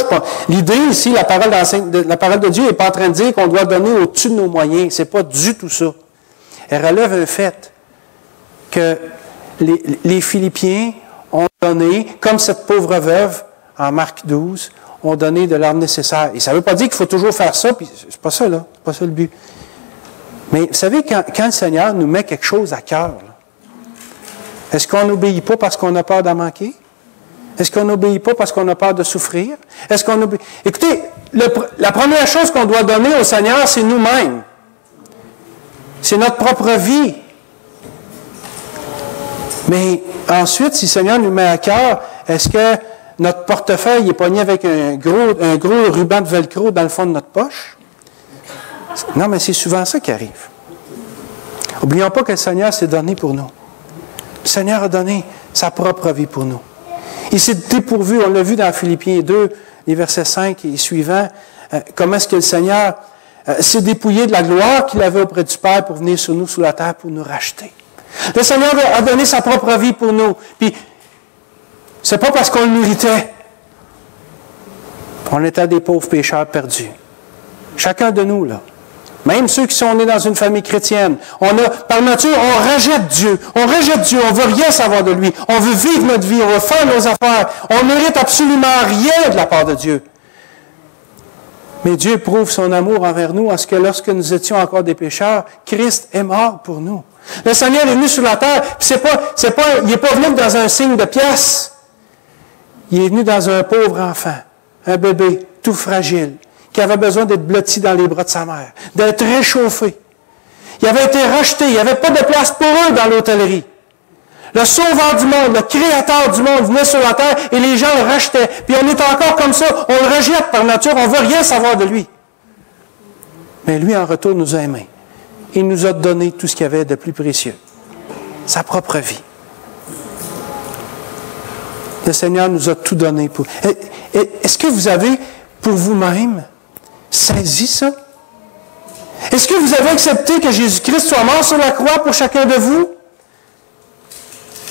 l'idée ici, la parole de Dieu n'est pas en train de dire qu'on doit donner au-dessus de nos moyens. Ce n'est pas du tout ça. Elle relève un fait que les Philippiens ont donné, comme cette pauvre veuve en Marc 12, ont donné de l'or nécessaire. Et ça ne veut pas dire qu'il faut toujours faire ça, puis c'est pas ça, là. C'est pas ça le but. Mais vous savez, quand le Seigneur nous met quelque chose à cœur, est-ce qu'on n'obéit pas parce qu'on a peur d'en manquer? Est-ce qu'on n'obéit pas parce qu'on a peur de souffrir? Est-ce qu'on obéit... Écoutez, la première chose qu'on doit donner au Seigneur, c'est nous-mêmes. C'est notre propre vie. Mais ensuite, si le Seigneur nous met à cœur, est-ce que notre portefeuille est pogné avec un gros ruban de velcro dans le fond de notre poche? Non, mais c'est souvent ça qui arrive. N'oublions pas que le Seigneur s'est donné pour nous. Le Seigneur a donné sa propre vie pour nous. Il s'est dépourvu, on l'a vu dans Philippiens 2, les versets 5 et suivants, comment est-ce que le Seigneur s'est dépouillé de la gloire qu'il avait auprès du Père pour venir sur nous, sur la terre, pour nous racheter. Le Seigneur a donné sa propre vie pour nous. Puis, c'est pas parce qu'on le méritait. On était des pauvres pécheurs perdus. Chacun de nous, là. Même ceux qui sont nés dans une famille chrétienne. Par nature, on rejette Dieu. On rejette Dieu. On ne veut rien savoir de lui. On veut vivre notre vie. On veut faire nos affaires. On ne mérite absolument rien de la part de Dieu. Mais Dieu prouve son amour envers nous en ce que lorsque nous étions encore des pécheurs, Christ est mort pour nous. Le Seigneur est venu sur la terre. Il n'est pas venu dans un signe de pièce. Il est venu dans un pauvre enfant, un bébé tout fragile, qui avait besoin d'être blotti dans les bras de sa mère, d'être réchauffé. Il avait été racheté. Il n'y avait pas de place pour eux dans l'hôtellerie. Le sauveur du monde, le créateur du monde venait sur la terre et les gens le rachetaient. Puis on est encore comme ça, on le rejette par nature, on ne veut rien savoir de lui. Mais lui, en retour, nous a aimés. Il nous a donné tout ce qu'il y avait de plus précieux. Sa propre vie. Le Seigneur nous a tout donné. Est-ce que vous avez, pour vous-même, saisi ça? Est-ce que vous avez accepté que Jésus-Christ soit mort sur la croix pour chacun de vous?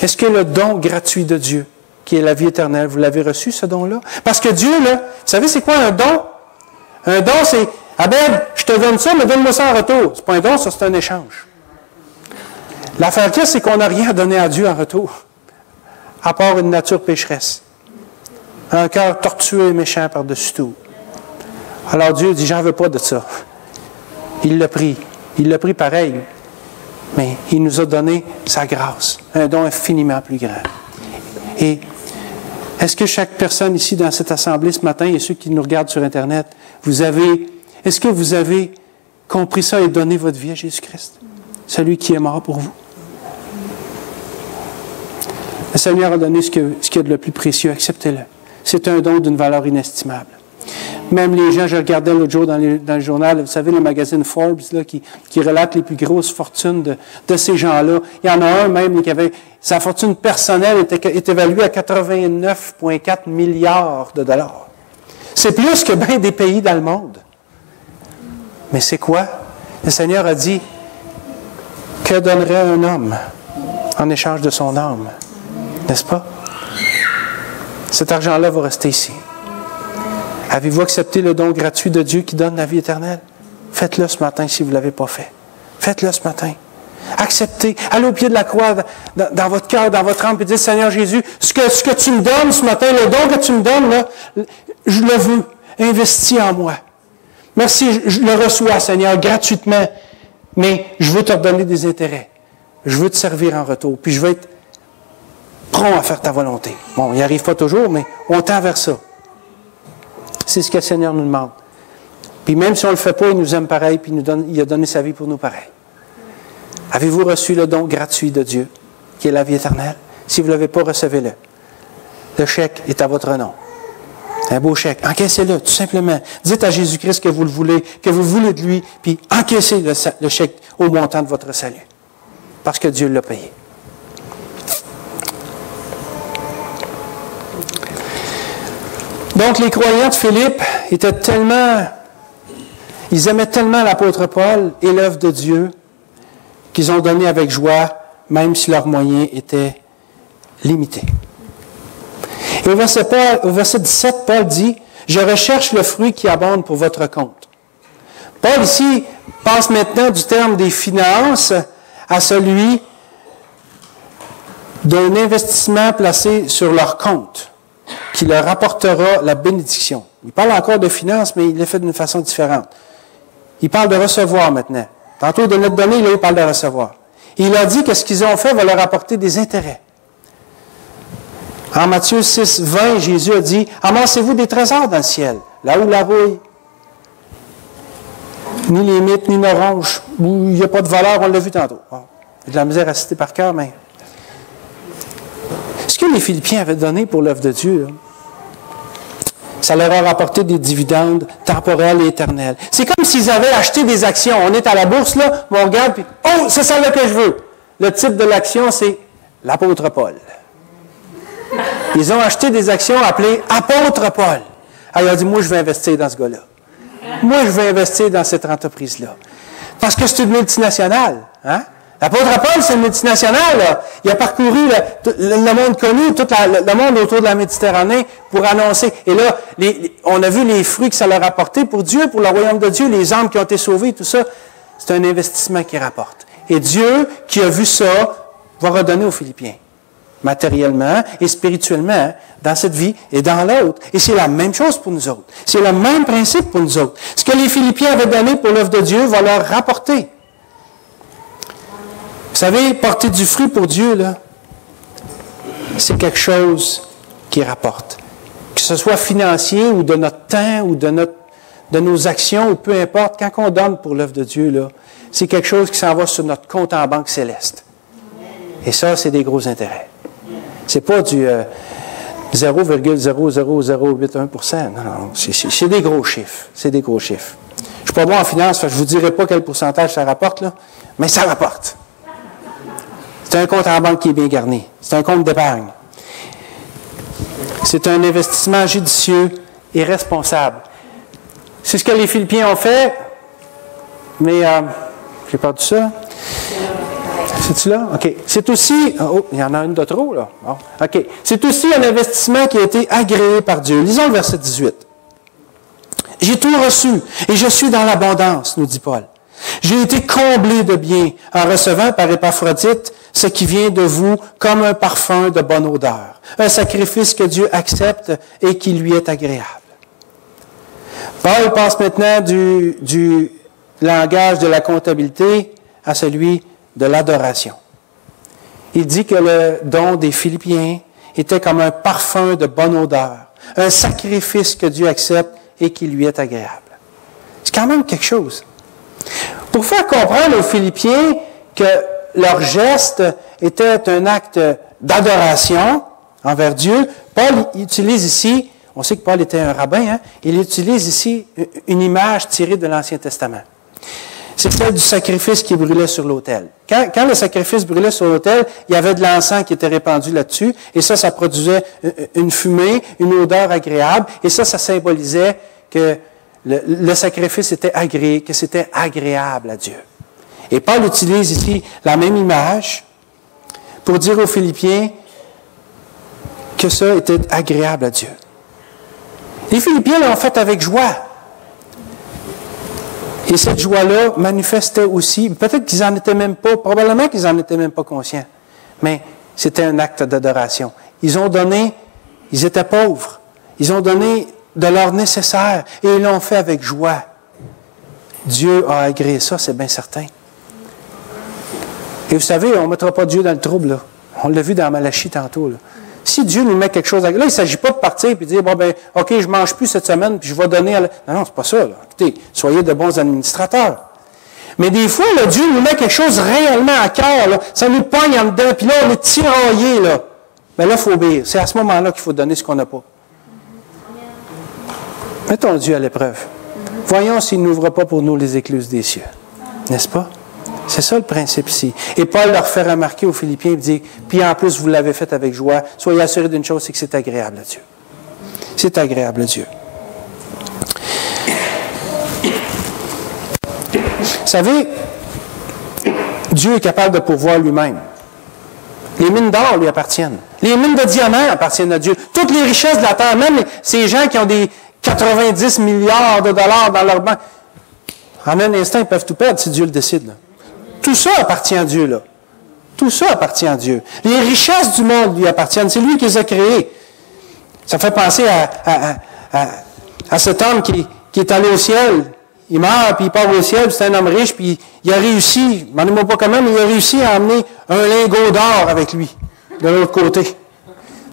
Est-ce que le don gratuit de Dieu, qui est la vie éternelle, vous l'avez reçu, ce don-là? Parce que Dieu, là, vous savez, c'est quoi un don? Un don, c'est, Abel, je te donne ça, mais donne-moi ça en retour. C'est pas un don, ça, c'est un échange. L'affaire là, c'est qu'on n'a rien à donner à Dieu en retour, à part une nature pécheresse. Un cœur tortueux et méchant par-dessus tout. Alors Dieu dit, j'en veux pas de ça. Il l'a pris. Il l'a pris pareil. Mais il nous a donné sa grâce, un don infiniment plus grand. Et est-ce que chaque personne ici dans cette assemblée ce matin et ceux qui nous regardent sur Internet, est-ce que vous avez compris ça et donné votre vie à Jésus-Christ? Celui qui est mort pour vous. Le Seigneur a donné ce qu'il y a de le plus précieux, acceptez-le. C'est un don d'une valeur inestimable. Même les gens, je regardais l'autre jour dans le journal, vous savez, le magazine Forbes, là, qui relate les plus grosses fortunes de ces gens-là. Il y en a un même qui avait, sa fortune personnelle est évaluée à 89,4 milliards de dollars. C'est plus que bien des pays dans le monde. Mais c'est quoi? Le Seigneur a dit, que donnerait un homme en échange de son âme? N'est-ce pas? Cet argent-là va rester ici. Avez-vous accepté le don gratuit de Dieu qui donne la vie éternelle? Faites-le ce matin si vous ne l'avez pas fait. Faites-le ce matin. Acceptez. Allez au pied de la croix, dans votre cœur, dans votre âme, et dites, Seigneur Jésus, ce que tu me donnes ce matin, le don que tu me donnes, là, je le veux. Investis en moi. Merci, je le reçois, Seigneur, gratuitement. Mais je veux te redonner des intérêts. Je veux te servir en retour. Puis je veux être prompt à faire ta volonté. Bon, il n'y arrive pas toujours, mais on tend vers ça. C'est ce que le Seigneur nous demande. Puis même si on ne le fait pas, il nous aime pareil, puis il a donné sa vie pour nous pareil. Avez-vous reçu le don gratuit de Dieu, qui est la vie éternelle? Si vous ne l'avez pas, recevez-le. Le chèque est à votre nom. Un beau chèque. Encaissez-le, tout simplement. Dites à Jésus-Christ que vous le voulez, que vous voulez de lui, puis encaissez le chèque au montant de votre salut. Parce que Dieu l'a payé. Donc, les croyants de Philippe ils aimaient tellement l'apôtre Paul et l'œuvre de Dieu qu'ils ont donné avec joie, même si leurs moyens étaient limités. Et au verset 17, Paul dit, « Je recherche le fruit qui abonde pour votre compte. » Paul ici passe maintenant du terme des finances à celui d'un investissement placé sur leur compte, qui leur apportera la bénédiction. Il parle encore de finances, mais il le fait d'une façon différente. Il parle de recevoir maintenant. Tantôt, de notre donner, là, il parle de recevoir. Et il a dit que ce qu'ils ont fait va leur apporter des intérêts. En Matthieu 6, 20, Jésus a dit, « Amassez-vous des trésors dans le ciel, là où la rouille, ni les mythes, ni l'orange, où il n'y a pas de valeur, on l'a vu tantôt. Bon, j'ai de la misère à citer par cœur, mais... Ce que les Philippiens avaient donné pour l'œuvre de Dieu, là, ça leur a rapporté des dividendes temporels et éternels. C'est comme s'ils avaient acheté des actions. On est à la bourse, là, on regarde, puis « Oh, c'est celle-là que je veux! » Le type de l'action, c'est l'apôtre Paul. Ils ont acheté des actions appelées apôtre Paul. Alors, il a dit, moi, je vais investir dans ce gars-là. Moi, je vais investir dans cette entreprise-là. Parce que c'est une multinationale. Hein? L'apôtre Paul, c'est une multinationale. Là. Il a parcouru le monde connu, tout le monde autour de la Méditerranée pour annoncer. Et là, on a vu les fruits que ça leur a apporté pour Dieu, pour le royaume de Dieu, les âmes qui ont été sauvées, tout ça. C'est un investissement qui rapporte. Et Dieu, qui a vu ça, va redonner aux Philippiens. Matériellement et spirituellement, dans cette vie et dans l'autre. Et c'est la même chose pour nous autres. C'est le même principe pour nous autres. Ce que les Philippiens avaient donné pour l'œuvre de Dieu va leur rapporter. Vous savez, porter du fruit pour Dieu, là, c'est quelque chose qui rapporte. Que ce soit financier ou de notre temps ou de nos actions ou peu importe, quand on donne pour l'œuvre de Dieu, là, c'est quelque chose qui s'en va sur notre compte en banque céleste. Et ça, c'est des gros intérêts. C'est pas du 0,00081%. Non, c'est des gros chiffres. C'est des gros chiffres. Je ne suis pas bon en finance, je ne vous dirai pas quel pourcentage ça rapporte, là, mais ça rapporte. C'est un compte en banque qui est bien garni. C'est un compte d'épargne. C'est un investissement judicieux et responsable. C'est ce que les Philippiens ont fait, mais j'ai perdu ça. C'est-tu là? OK. C'est aussi... Oh, il y en a une de trop, là. Bon. OK. C'est aussi un investissement qui a été agréé par Dieu. Lisons le verset 18. « J'ai tout reçu, et je suis dans l'abondance, nous dit Paul. J'ai été comblé de bien en recevant par Épaphrodite ce qui vient de vous comme un parfum de bonne odeur, un sacrifice que Dieu accepte et qui lui est agréable. » Paul passe maintenant du langage de la comptabilité à celui de l'adoration. Il dit que le don des Philippiens était comme un parfum de bonne odeur, un sacrifice que Dieu accepte et qui lui est agréable. C'est quand même quelque chose. Pour faire comprendre aux Philippiens que leur geste était un acte d'adoration envers Dieu, Paul utilise ici, on sait que Paul était un rabbin, hein, il utilise ici une image tirée de l'Ancien Testament. C'est celle du sacrifice qui brûlait sur l'autel. Quand le sacrifice brûlait sur l'autel, il y avait de l'encens qui était répandu là-dessus, et ça produisait une fumée, une odeur agréable, et ça symbolisait que le sacrifice était agréé, que c'était agréable à Dieu. Et Paul utilise ici la même image pour dire aux Philippiens que ça était agréable à Dieu. Les Philippiens l'ont fait avec joie. Et cette joie-là manifestait aussi, peut-être qu'ils n'en étaient même pas, probablement qu'ils n'en étaient même pas conscients, mais c'était un acte d'adoration. Ils ont donné, ils étaient pauvres, ils ont donné de leur nécessaire et ils l'ont fait avec joie. Dieu a agréé ça, c'est bien certain. Et vous savez, on ne mettra pas Dieu dans le trouble, là. On l'a vu dans Malachie tantôt, là. Si Dieu nous met quelque chose à... Là, il ne s'agit pas de partir et de dire, bon, ben, OK, je ne mange plus cette semaine, puis je vais donner à... Non, c'est pas ça, là. Écoutez, soyez de bons administrateurs. Mais des fois, là, Dieu nous met quelque chose réellement à cœur, là. Ça nous pogne en dedans, puis là, on est tiraillé, là. Mais là, il faut obéir. C'est à ce moment-là qu'il faut donner ce qu'on n'a pas. Mettons Dieu à l'épreuve. Voyons s'il n'ouvre pas pour nous les écluses des cieux. N'est-ce pas? C'est ça le principe ici. Et Paul leur fait remarquer aux Philippiens, il dit, puis en plus, vous l'avez fait avec joie, soyez assurés d'une chose, c'est que c'est agréable à Dieu. C'est agréable à Dieu. Vous savez, Dieu est capable de pourvoir lui-même. Les mines d'or lui appartiennent. Les mines de diamants appartiennent à Dieu. Toutes les richesses de la terre, même ces gens qui ont des 90 milliards de dollars dans leur banque, en un instant, ils peuvent tout perdre si Dieu le décide, là. Tout ça appartient à Dieu, là. Tout ça appartient à Dieu. Les richesses du monde lui appartiennent. C'est lui qui les a créées. Ça fait penser à cet homme qui est allé au ciel. Il meurt, puis il part au ciel, puis c'est un homme riche, puis il a réussi, je ne m'en demande pas comment, mais il a réussi à amener un lingot d'or avec lui, de l'autre côté.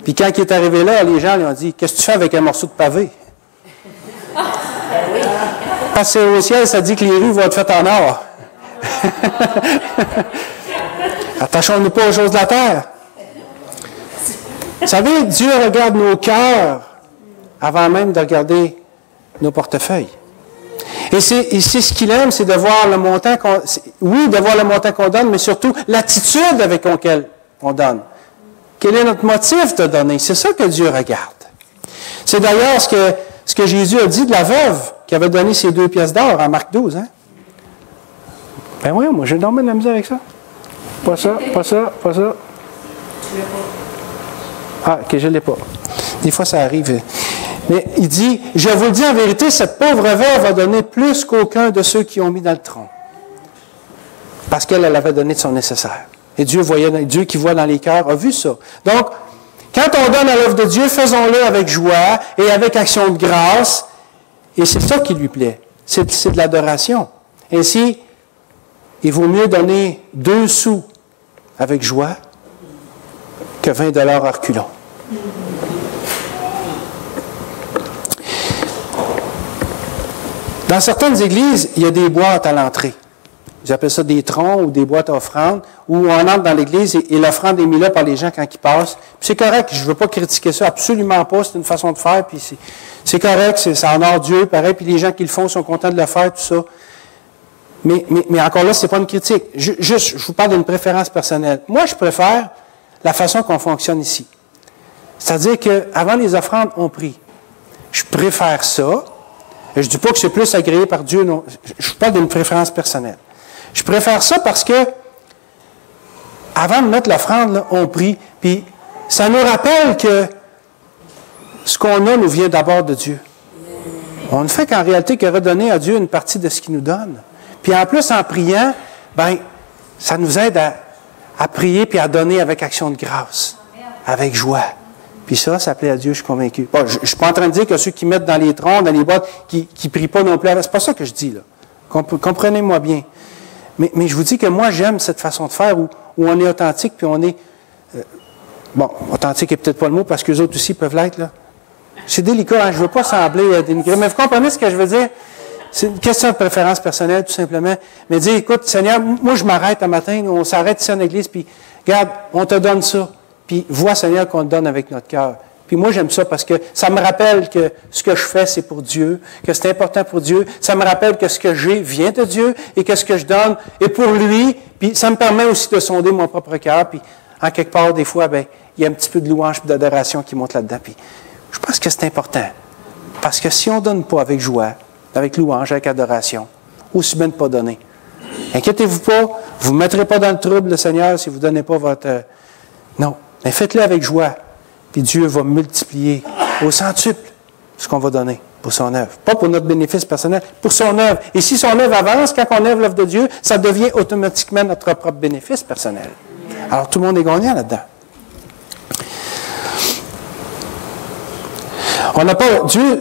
Puis quand il est arrivé là, les gens lui ont dit, « Qu'est-ce que tu fais avec un morceau de pavé? » Parce que au ciel, ça dit que les rues vont être faites en or. Attachons-nous pas aux choses de la terre. Vous savez, Dieu regarde nos cœurs avant même de regarder nos portefeuilles. Et c'est ce qu'il aime, c'est de voir le montant qu'on... Oui, de voir le montant qu'on donne, mais surtout l'attitude avec laquelle on donne. Quel est notre motif de donner? C'est ça que Dieu regarde. C'est d'ailleurs ce que Jésus a dit de la veuve qui avait donné ses 2 pièces d'or en Marc 12, hein? Ben oui, moi, j'ai dormi de la misère avec ça. Pas ça, pas ça, pas ça. Ah, OK, je ne l'ai pas. Des fois, ça arrive. Mais il dit, je vous le dis en vérité, cette pauvre veuve a donné plus qu'aucun de ceux qui ont mis dans le tronc. Parce qu'elle avait donné de son nécessaire. Et Dieu qui voit dans les cœurs a vu ça. Donc, quand on donne à l'œuvre de Dieu, faisons-le avec joie et avec action de grâce. Et c'est ça qui lui plaît. C'est de l'adoration. Ainsi, il vaut mieux donner 2 sous avec joie que 20 $ à reculons. Dans certaines églises, il y a des boîtes à l'entrée. ils appellent ça des troncs ou des boîtes à offrandes, où on entre dans l'église et l'offrande est mise là par les gens quand ils passent. Puis c'est correct, je ne veux pas critiquer ça, absolument pas, c'est une façon de faire, puis c'est correct, ça honore Dieu, pareil, puis les gens qui le font sont contents de le faire, tout ça. Mais encore là, ce n'est pas une critique. Je vous parle d'une préférence personnelle. Moi, je préfère la façon qu'on fonctionne ici. C'est-à-dire qu'avant les offrandes, on prie. Je préfère ça. Je ne dis pas que c'est plus agréé par Dieu, non. Je vous parle d'une préférence personnelle. Je préfère ça parce que, avant de mettre l'offrande, on prie. Puis, ça nous rappelle que ce qu'on a nous vient d'abord de Dieu. On ne fait qu'en réalité que redonner à Dieu une partie de ce qu'il nous donne. Puis en plus, en priant, ben, ça nous aide à prier puis à donner avec action de grâce, avec joie. Puis ça plaît à Dieu, je suis convaincu. Bon, je ne suis pas en train de dire que ceux qui mettent dans les troncs, dans les boîtes, qui ne prient pas non plus, c'est pas ça que je dis, là. Comprenez-moi bien. Mais je vous dis que moi, j'aime cette façon de faire où on est authentique, puis on est... authentique n'est peut-être pas le mot, parce qu'eux autres aussi peuvent l'être, là. C'est délicat, hein? Je ne veux pas sembler dénigrer, mais vous comprenez ce que je veux dire? C'est une question de préférence personnelle, tout simplement. Mais dire, écoute, Seigneur, moi, je m'arrête un matin, on s'arrête ici en église, puis, regarde, on te donne ça. Puis, vois, Seigneur, qu'on te donne avec notre cœur. Puis moi, j'aime ça parce que ça me rappelle que ce que je fais, c'est pour Dieu, que c'est important pour Dieu. Ça me rappelle que ce que j'ai vient de Dieu et que ce que je donne est pour lui. Puis ça me permet aussi de sonder mon propre cœur. Puis, en quelque part, des fois, ben, il y a un petit peu de louange et d'adoration qui monte là-dedans. Puis, je pense que c'est important. Parce que si on ne donne pas avec joie, avec louange, avec adoration, aussi bien de ne pas donner. Inquiétez-vous pas, vous ne mettrez pas dans le trouble, le Seigneur, si vous ne donnez pas votre... Non, mais faites-le avec joie. Puis Dieu va multiplier au centuple ce qu'on va donner pour son œuvre. Pas pour notre bénéfice personnel, pour son œuvre. Et si son œuvre avance, quand on œuvre l'œuvre de Dieu, ça devient automatiquement notre propre bénéfice personnel. Alors tout le monde est gagnant là-dedans.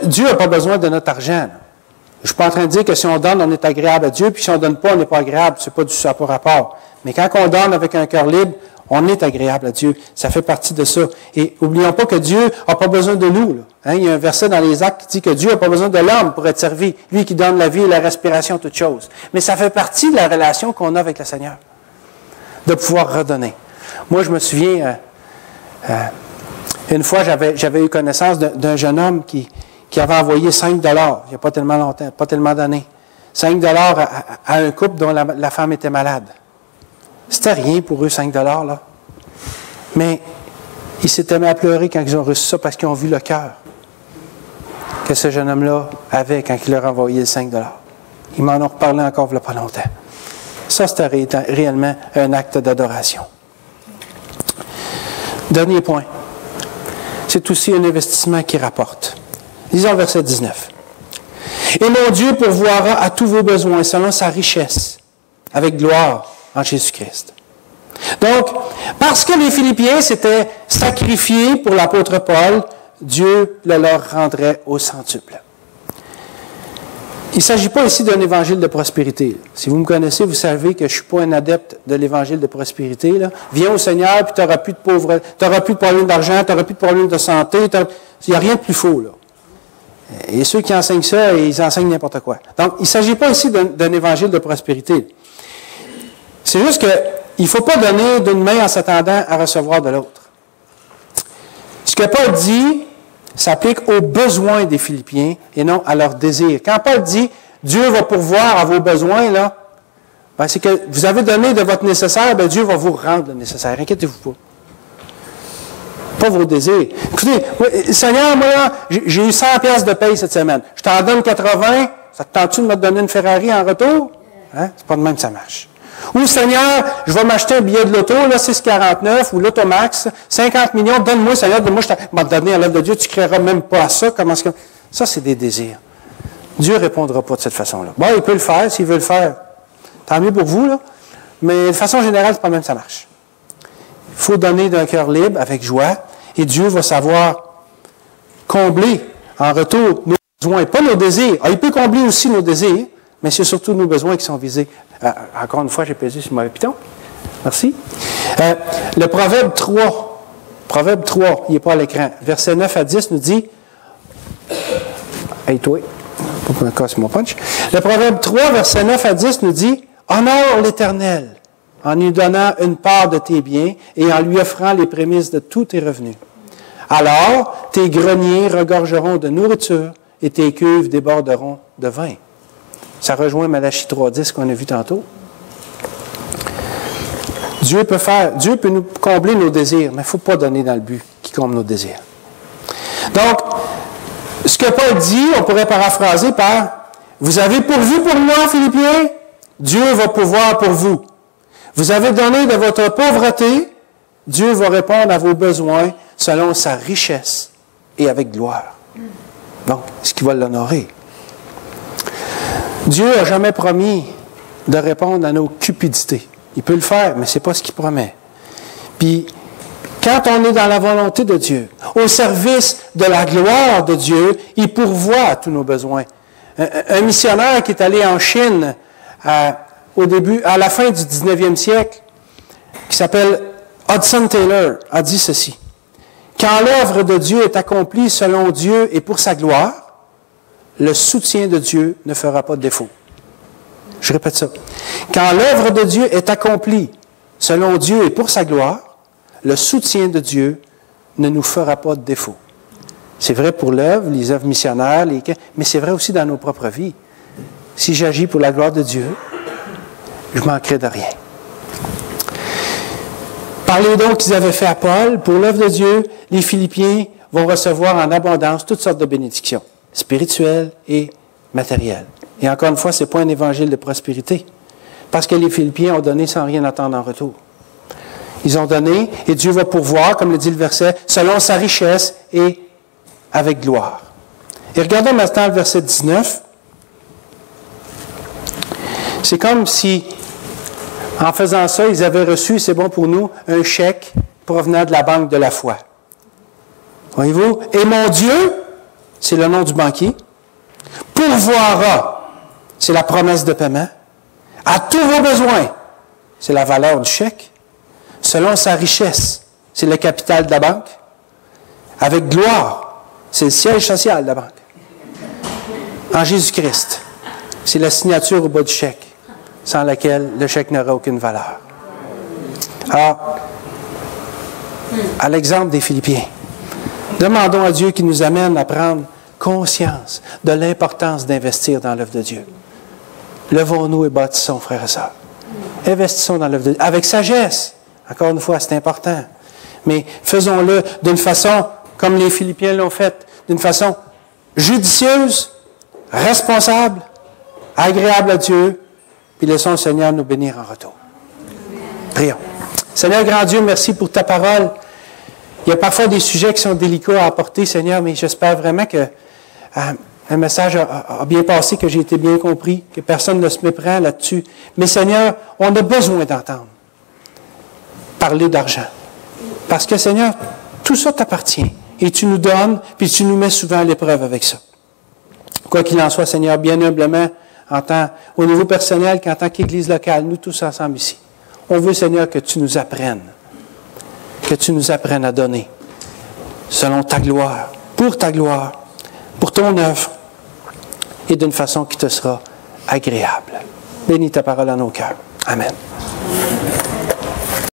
Dieu n'a pas besoin de notre argent. Je ne suis pas en train de dire que si on donne, on est agréable à Dieu, puis si on ne donne pas, on n'est pas agréable. Ça n'a pas rapport. Mais quand on donne avec un cœur libre, on est agréable à Dieu. Ça fait partie de ça. Et n'oublions pas que Dieu n'a pas besoin de nous. Hein? Il y a un verset dans les Actes qui dit que Dieu n'a pas besoin de l'homme pour être servi. Lui qui donne la vie et la respiration, toutes choses. Mais ça fait partie de la relation qu'on a avec le Seigneur. De pouvoir redonner. Moi, je me souviens, une fois, j'avais eu connaissance d'un jeune homme qui avait envoyé 5 $, il n'y a pas tellement longtemps, pas tellement d'années. 5 $ à un couple dont la femme était malade. C'était rien pour eux, 5 $, là. Mais ils s'étaient mis à pleurer quand ils ont reçu ça parce qu'ils ont vu le cœur que ce jeune homme-là avait quand il leur a envoyé les 5 $. Ils m'en ont reparlé encore il n'y a pas longtemps. Ça, c'était réellement un acte d'adoration. Dernier point. C'est aussi un investissement qui rapporte. Lisons verset 19. « Et mon Dieu pourvoira à tous vos besoins selon sa richesse, avec gloire en Jésus-Christ. » Donc, parce que les Philippiens s'étaient sacrifiés pour l'apôtre Paul, Dieu le leur rendrait au centuple. Il ne s'agit pas ici d'un évangile de prospérité. Si vous me connaissez, vous savez que je ne suis pas un adepte de l'évangile de prospérité. Là. Viens au Seigneur, puis tu n'auras plus de pauvreté, tu n'auras plus de problème d'argent, tu n'auras plus de problème de santé. Il n'y a rien de plus faux, là. Et ceux qui enseignent ça, ils enseignent n'importe quoi. Donc, il ne s'agit pas ici d'un évangile de prospérité. C'est juste qu'il ne faut pas donner d'une main en s'attendant à recevoir de l'autre. Ce que Paul dit s'applique aux besoins des Philippiens et non à leurs désirs. Quand Paul dit « Dieu va pourvoir à vos besoins », là, ben c'est que vous avez donné de votre nécessaire, ben Dieu va vous rendre le nécessaire. Inquiétez-vous pas. Pas vos désirs. Écoutez, Seigneur, moi, j'ai eu 100 piastres de paye cette semaine. Je t'en donne 80. Ça te tente-tu de me donner une Ferrari en retour? Hein? C'est pas de même que ça marche. Ou, Seigneur, je vais m'acheter un billet de l'auto, là, 6,49, ou l'Automax, 50 millions, donne-moi, Seigneur, donne-moi, je vais te donner à l'œuvre de Dieu, tu ne créeras même pas à ça. Comment est-ce que... Ça, c'est des désirs. Dieu ne répondra pas de cette façon-là. Bon, il peut le faire, s'il veut le faire. Tant mieux pour vous, là. Mais de façon générale, c'est pas même que ça marche. Il faut donner d'un cœur libre, avec joie, et Dieu va savoir combler en retour nos besoins, pas nos désirs. Alors, il peut combler aussi nos désirs, mais c'est surtout nos besoins qui sont visés. Encore une fois, j'ai pesé sur mon piton. Merci. Le Proverbe 3, il n'est pas à l'écran, versets 9 à 10 nous dit, hey toi, pas qu'on me casse mon punch. Le Proverbe 3, verset 9 à 10 nous dit, honore l'Éternel en lui donnant une part de tes biens et en lui offrant les prémices de tous tes revenus. Alors, tes greniers regorgeront de nourriture et tes cuves déborderont de vin. Ça rejoint Malachie 3.10 qu'on a vu tantôt. Dieu peut nous combler nos désirs, mais il ne faut pas donner dans le but qui comble nos désirs. Donc, ce que Paul dit, on pourrait paraphraser par « Vous avez pourvu pour moi, Philippiens, Dieu va pourvoir pour vous. Vous avez donné de votre pauvreté, Dieu va répondre à vos besoins selon sa richesse et avec gloire. » Donc, ce qui va l'honorer. Dieu n'a jamais promis de répondre à nos cupidités. Il peut le faire, mais ce n'est pas ce qu'il promet. Puis, quand on est dans la volonté de Dieu, au service de la gloire de Dieu, il pourvoit à tous nos besoins. Un missionnaire qui est allé en Chine à la fin du 19e siècle, qui s'appelle Hudson Taylor, a dit ceci. « Quand l'œuvre de Dieu est accomplie selon Dieu et pour sa gloire, le soutien de Dieu ne fera pas de défaut. » Je répète ça. Quand l'œuvre de Dieu est accomplie selon Dieu et pour sa gloire, le soutien de Dieu ne nous fera pas de défaut. C'est vrai pour l'œuvre, les œuvres missionnaires, mais c'est vrai aussi dans nos propres vies. Si j'agis pour la gloire de Dieu, je ne manquerai de rien. Parlez donc qu'ils avaient fait à Paul. Pour l'œuvre de Dieu, les Philippiens vont recevoir en abondance toutes sortes de bénédictions, spirituelles et matérielles. Et encore une fois, ce n'est pas un évangile de prospérité, parce que les Philippiens ont donné sans rien attendre en retour. Ils ont donné, et Dieu va pourvoir, comme le dit le verset, selon sa richesse et avec gloire. Et regardons maintenant le verset 19. C'est comme si, en faisant ça, ils avaient reçu, c'est bon pour nous, un chèque provenant de la banque de la foi. Voyez-vous? Et mon Dieu, c'est le nom du banquier, pourvoira, c'est la promesse de paiement, à tous vos besoins, c'est la valeur du chèque, selon sa richesse, c'est le capital de la banque, avec gloire, c'est le siège social de la banque. En Jésus-Christ, c'est la signature au bas du chèque, sans laquelle le chèque n'aura aucune valeur. Alors, à l'exemple des Philippiens, demandons à Dieu qui nous amène à prendre conscience de l'importance d'investir dans l'œuvre de Dieu. Levons-nous et bâtissons, frères et sœurs. Investissons dans l'œuvre de Dieu, avec sagesse. Encore une fois, c'est important. Mais faisons-le d'une façon, comme les Philippiens l'ont fait, d'une façon judicieuse, responsable, agréable à Dieu, puis laissons le Seigneur nous bénir en retour. Prions. Seigneur grand Dieu, merci pour ta parole. Il y a parfois des sujets qui sont délicats à apporter, Seigneur, mais j'espère vraiment que un message a bien passé, que j'ai été bien compris, que personne ne se méprend là-dessus. Mais Seigneur, on a besoin d'entendre parler d'argent. Parce que Seigneur, tout ça t'appartient. Et tu nous donnes, puis tu nous mets souvent à l'épreuve avec ça. Quoi qu'il en soit, Seigneur, bien humblement, au niveau personnel qu'en tant qu'Église locale, nous tous ensemble ici, on veut, Seigneur, que tu nous apprennes à donner selon ta gloire, pour ton œuvre, et d'une façon qui te sera agréable. Bénis ta parole à nos cœurs. Amen.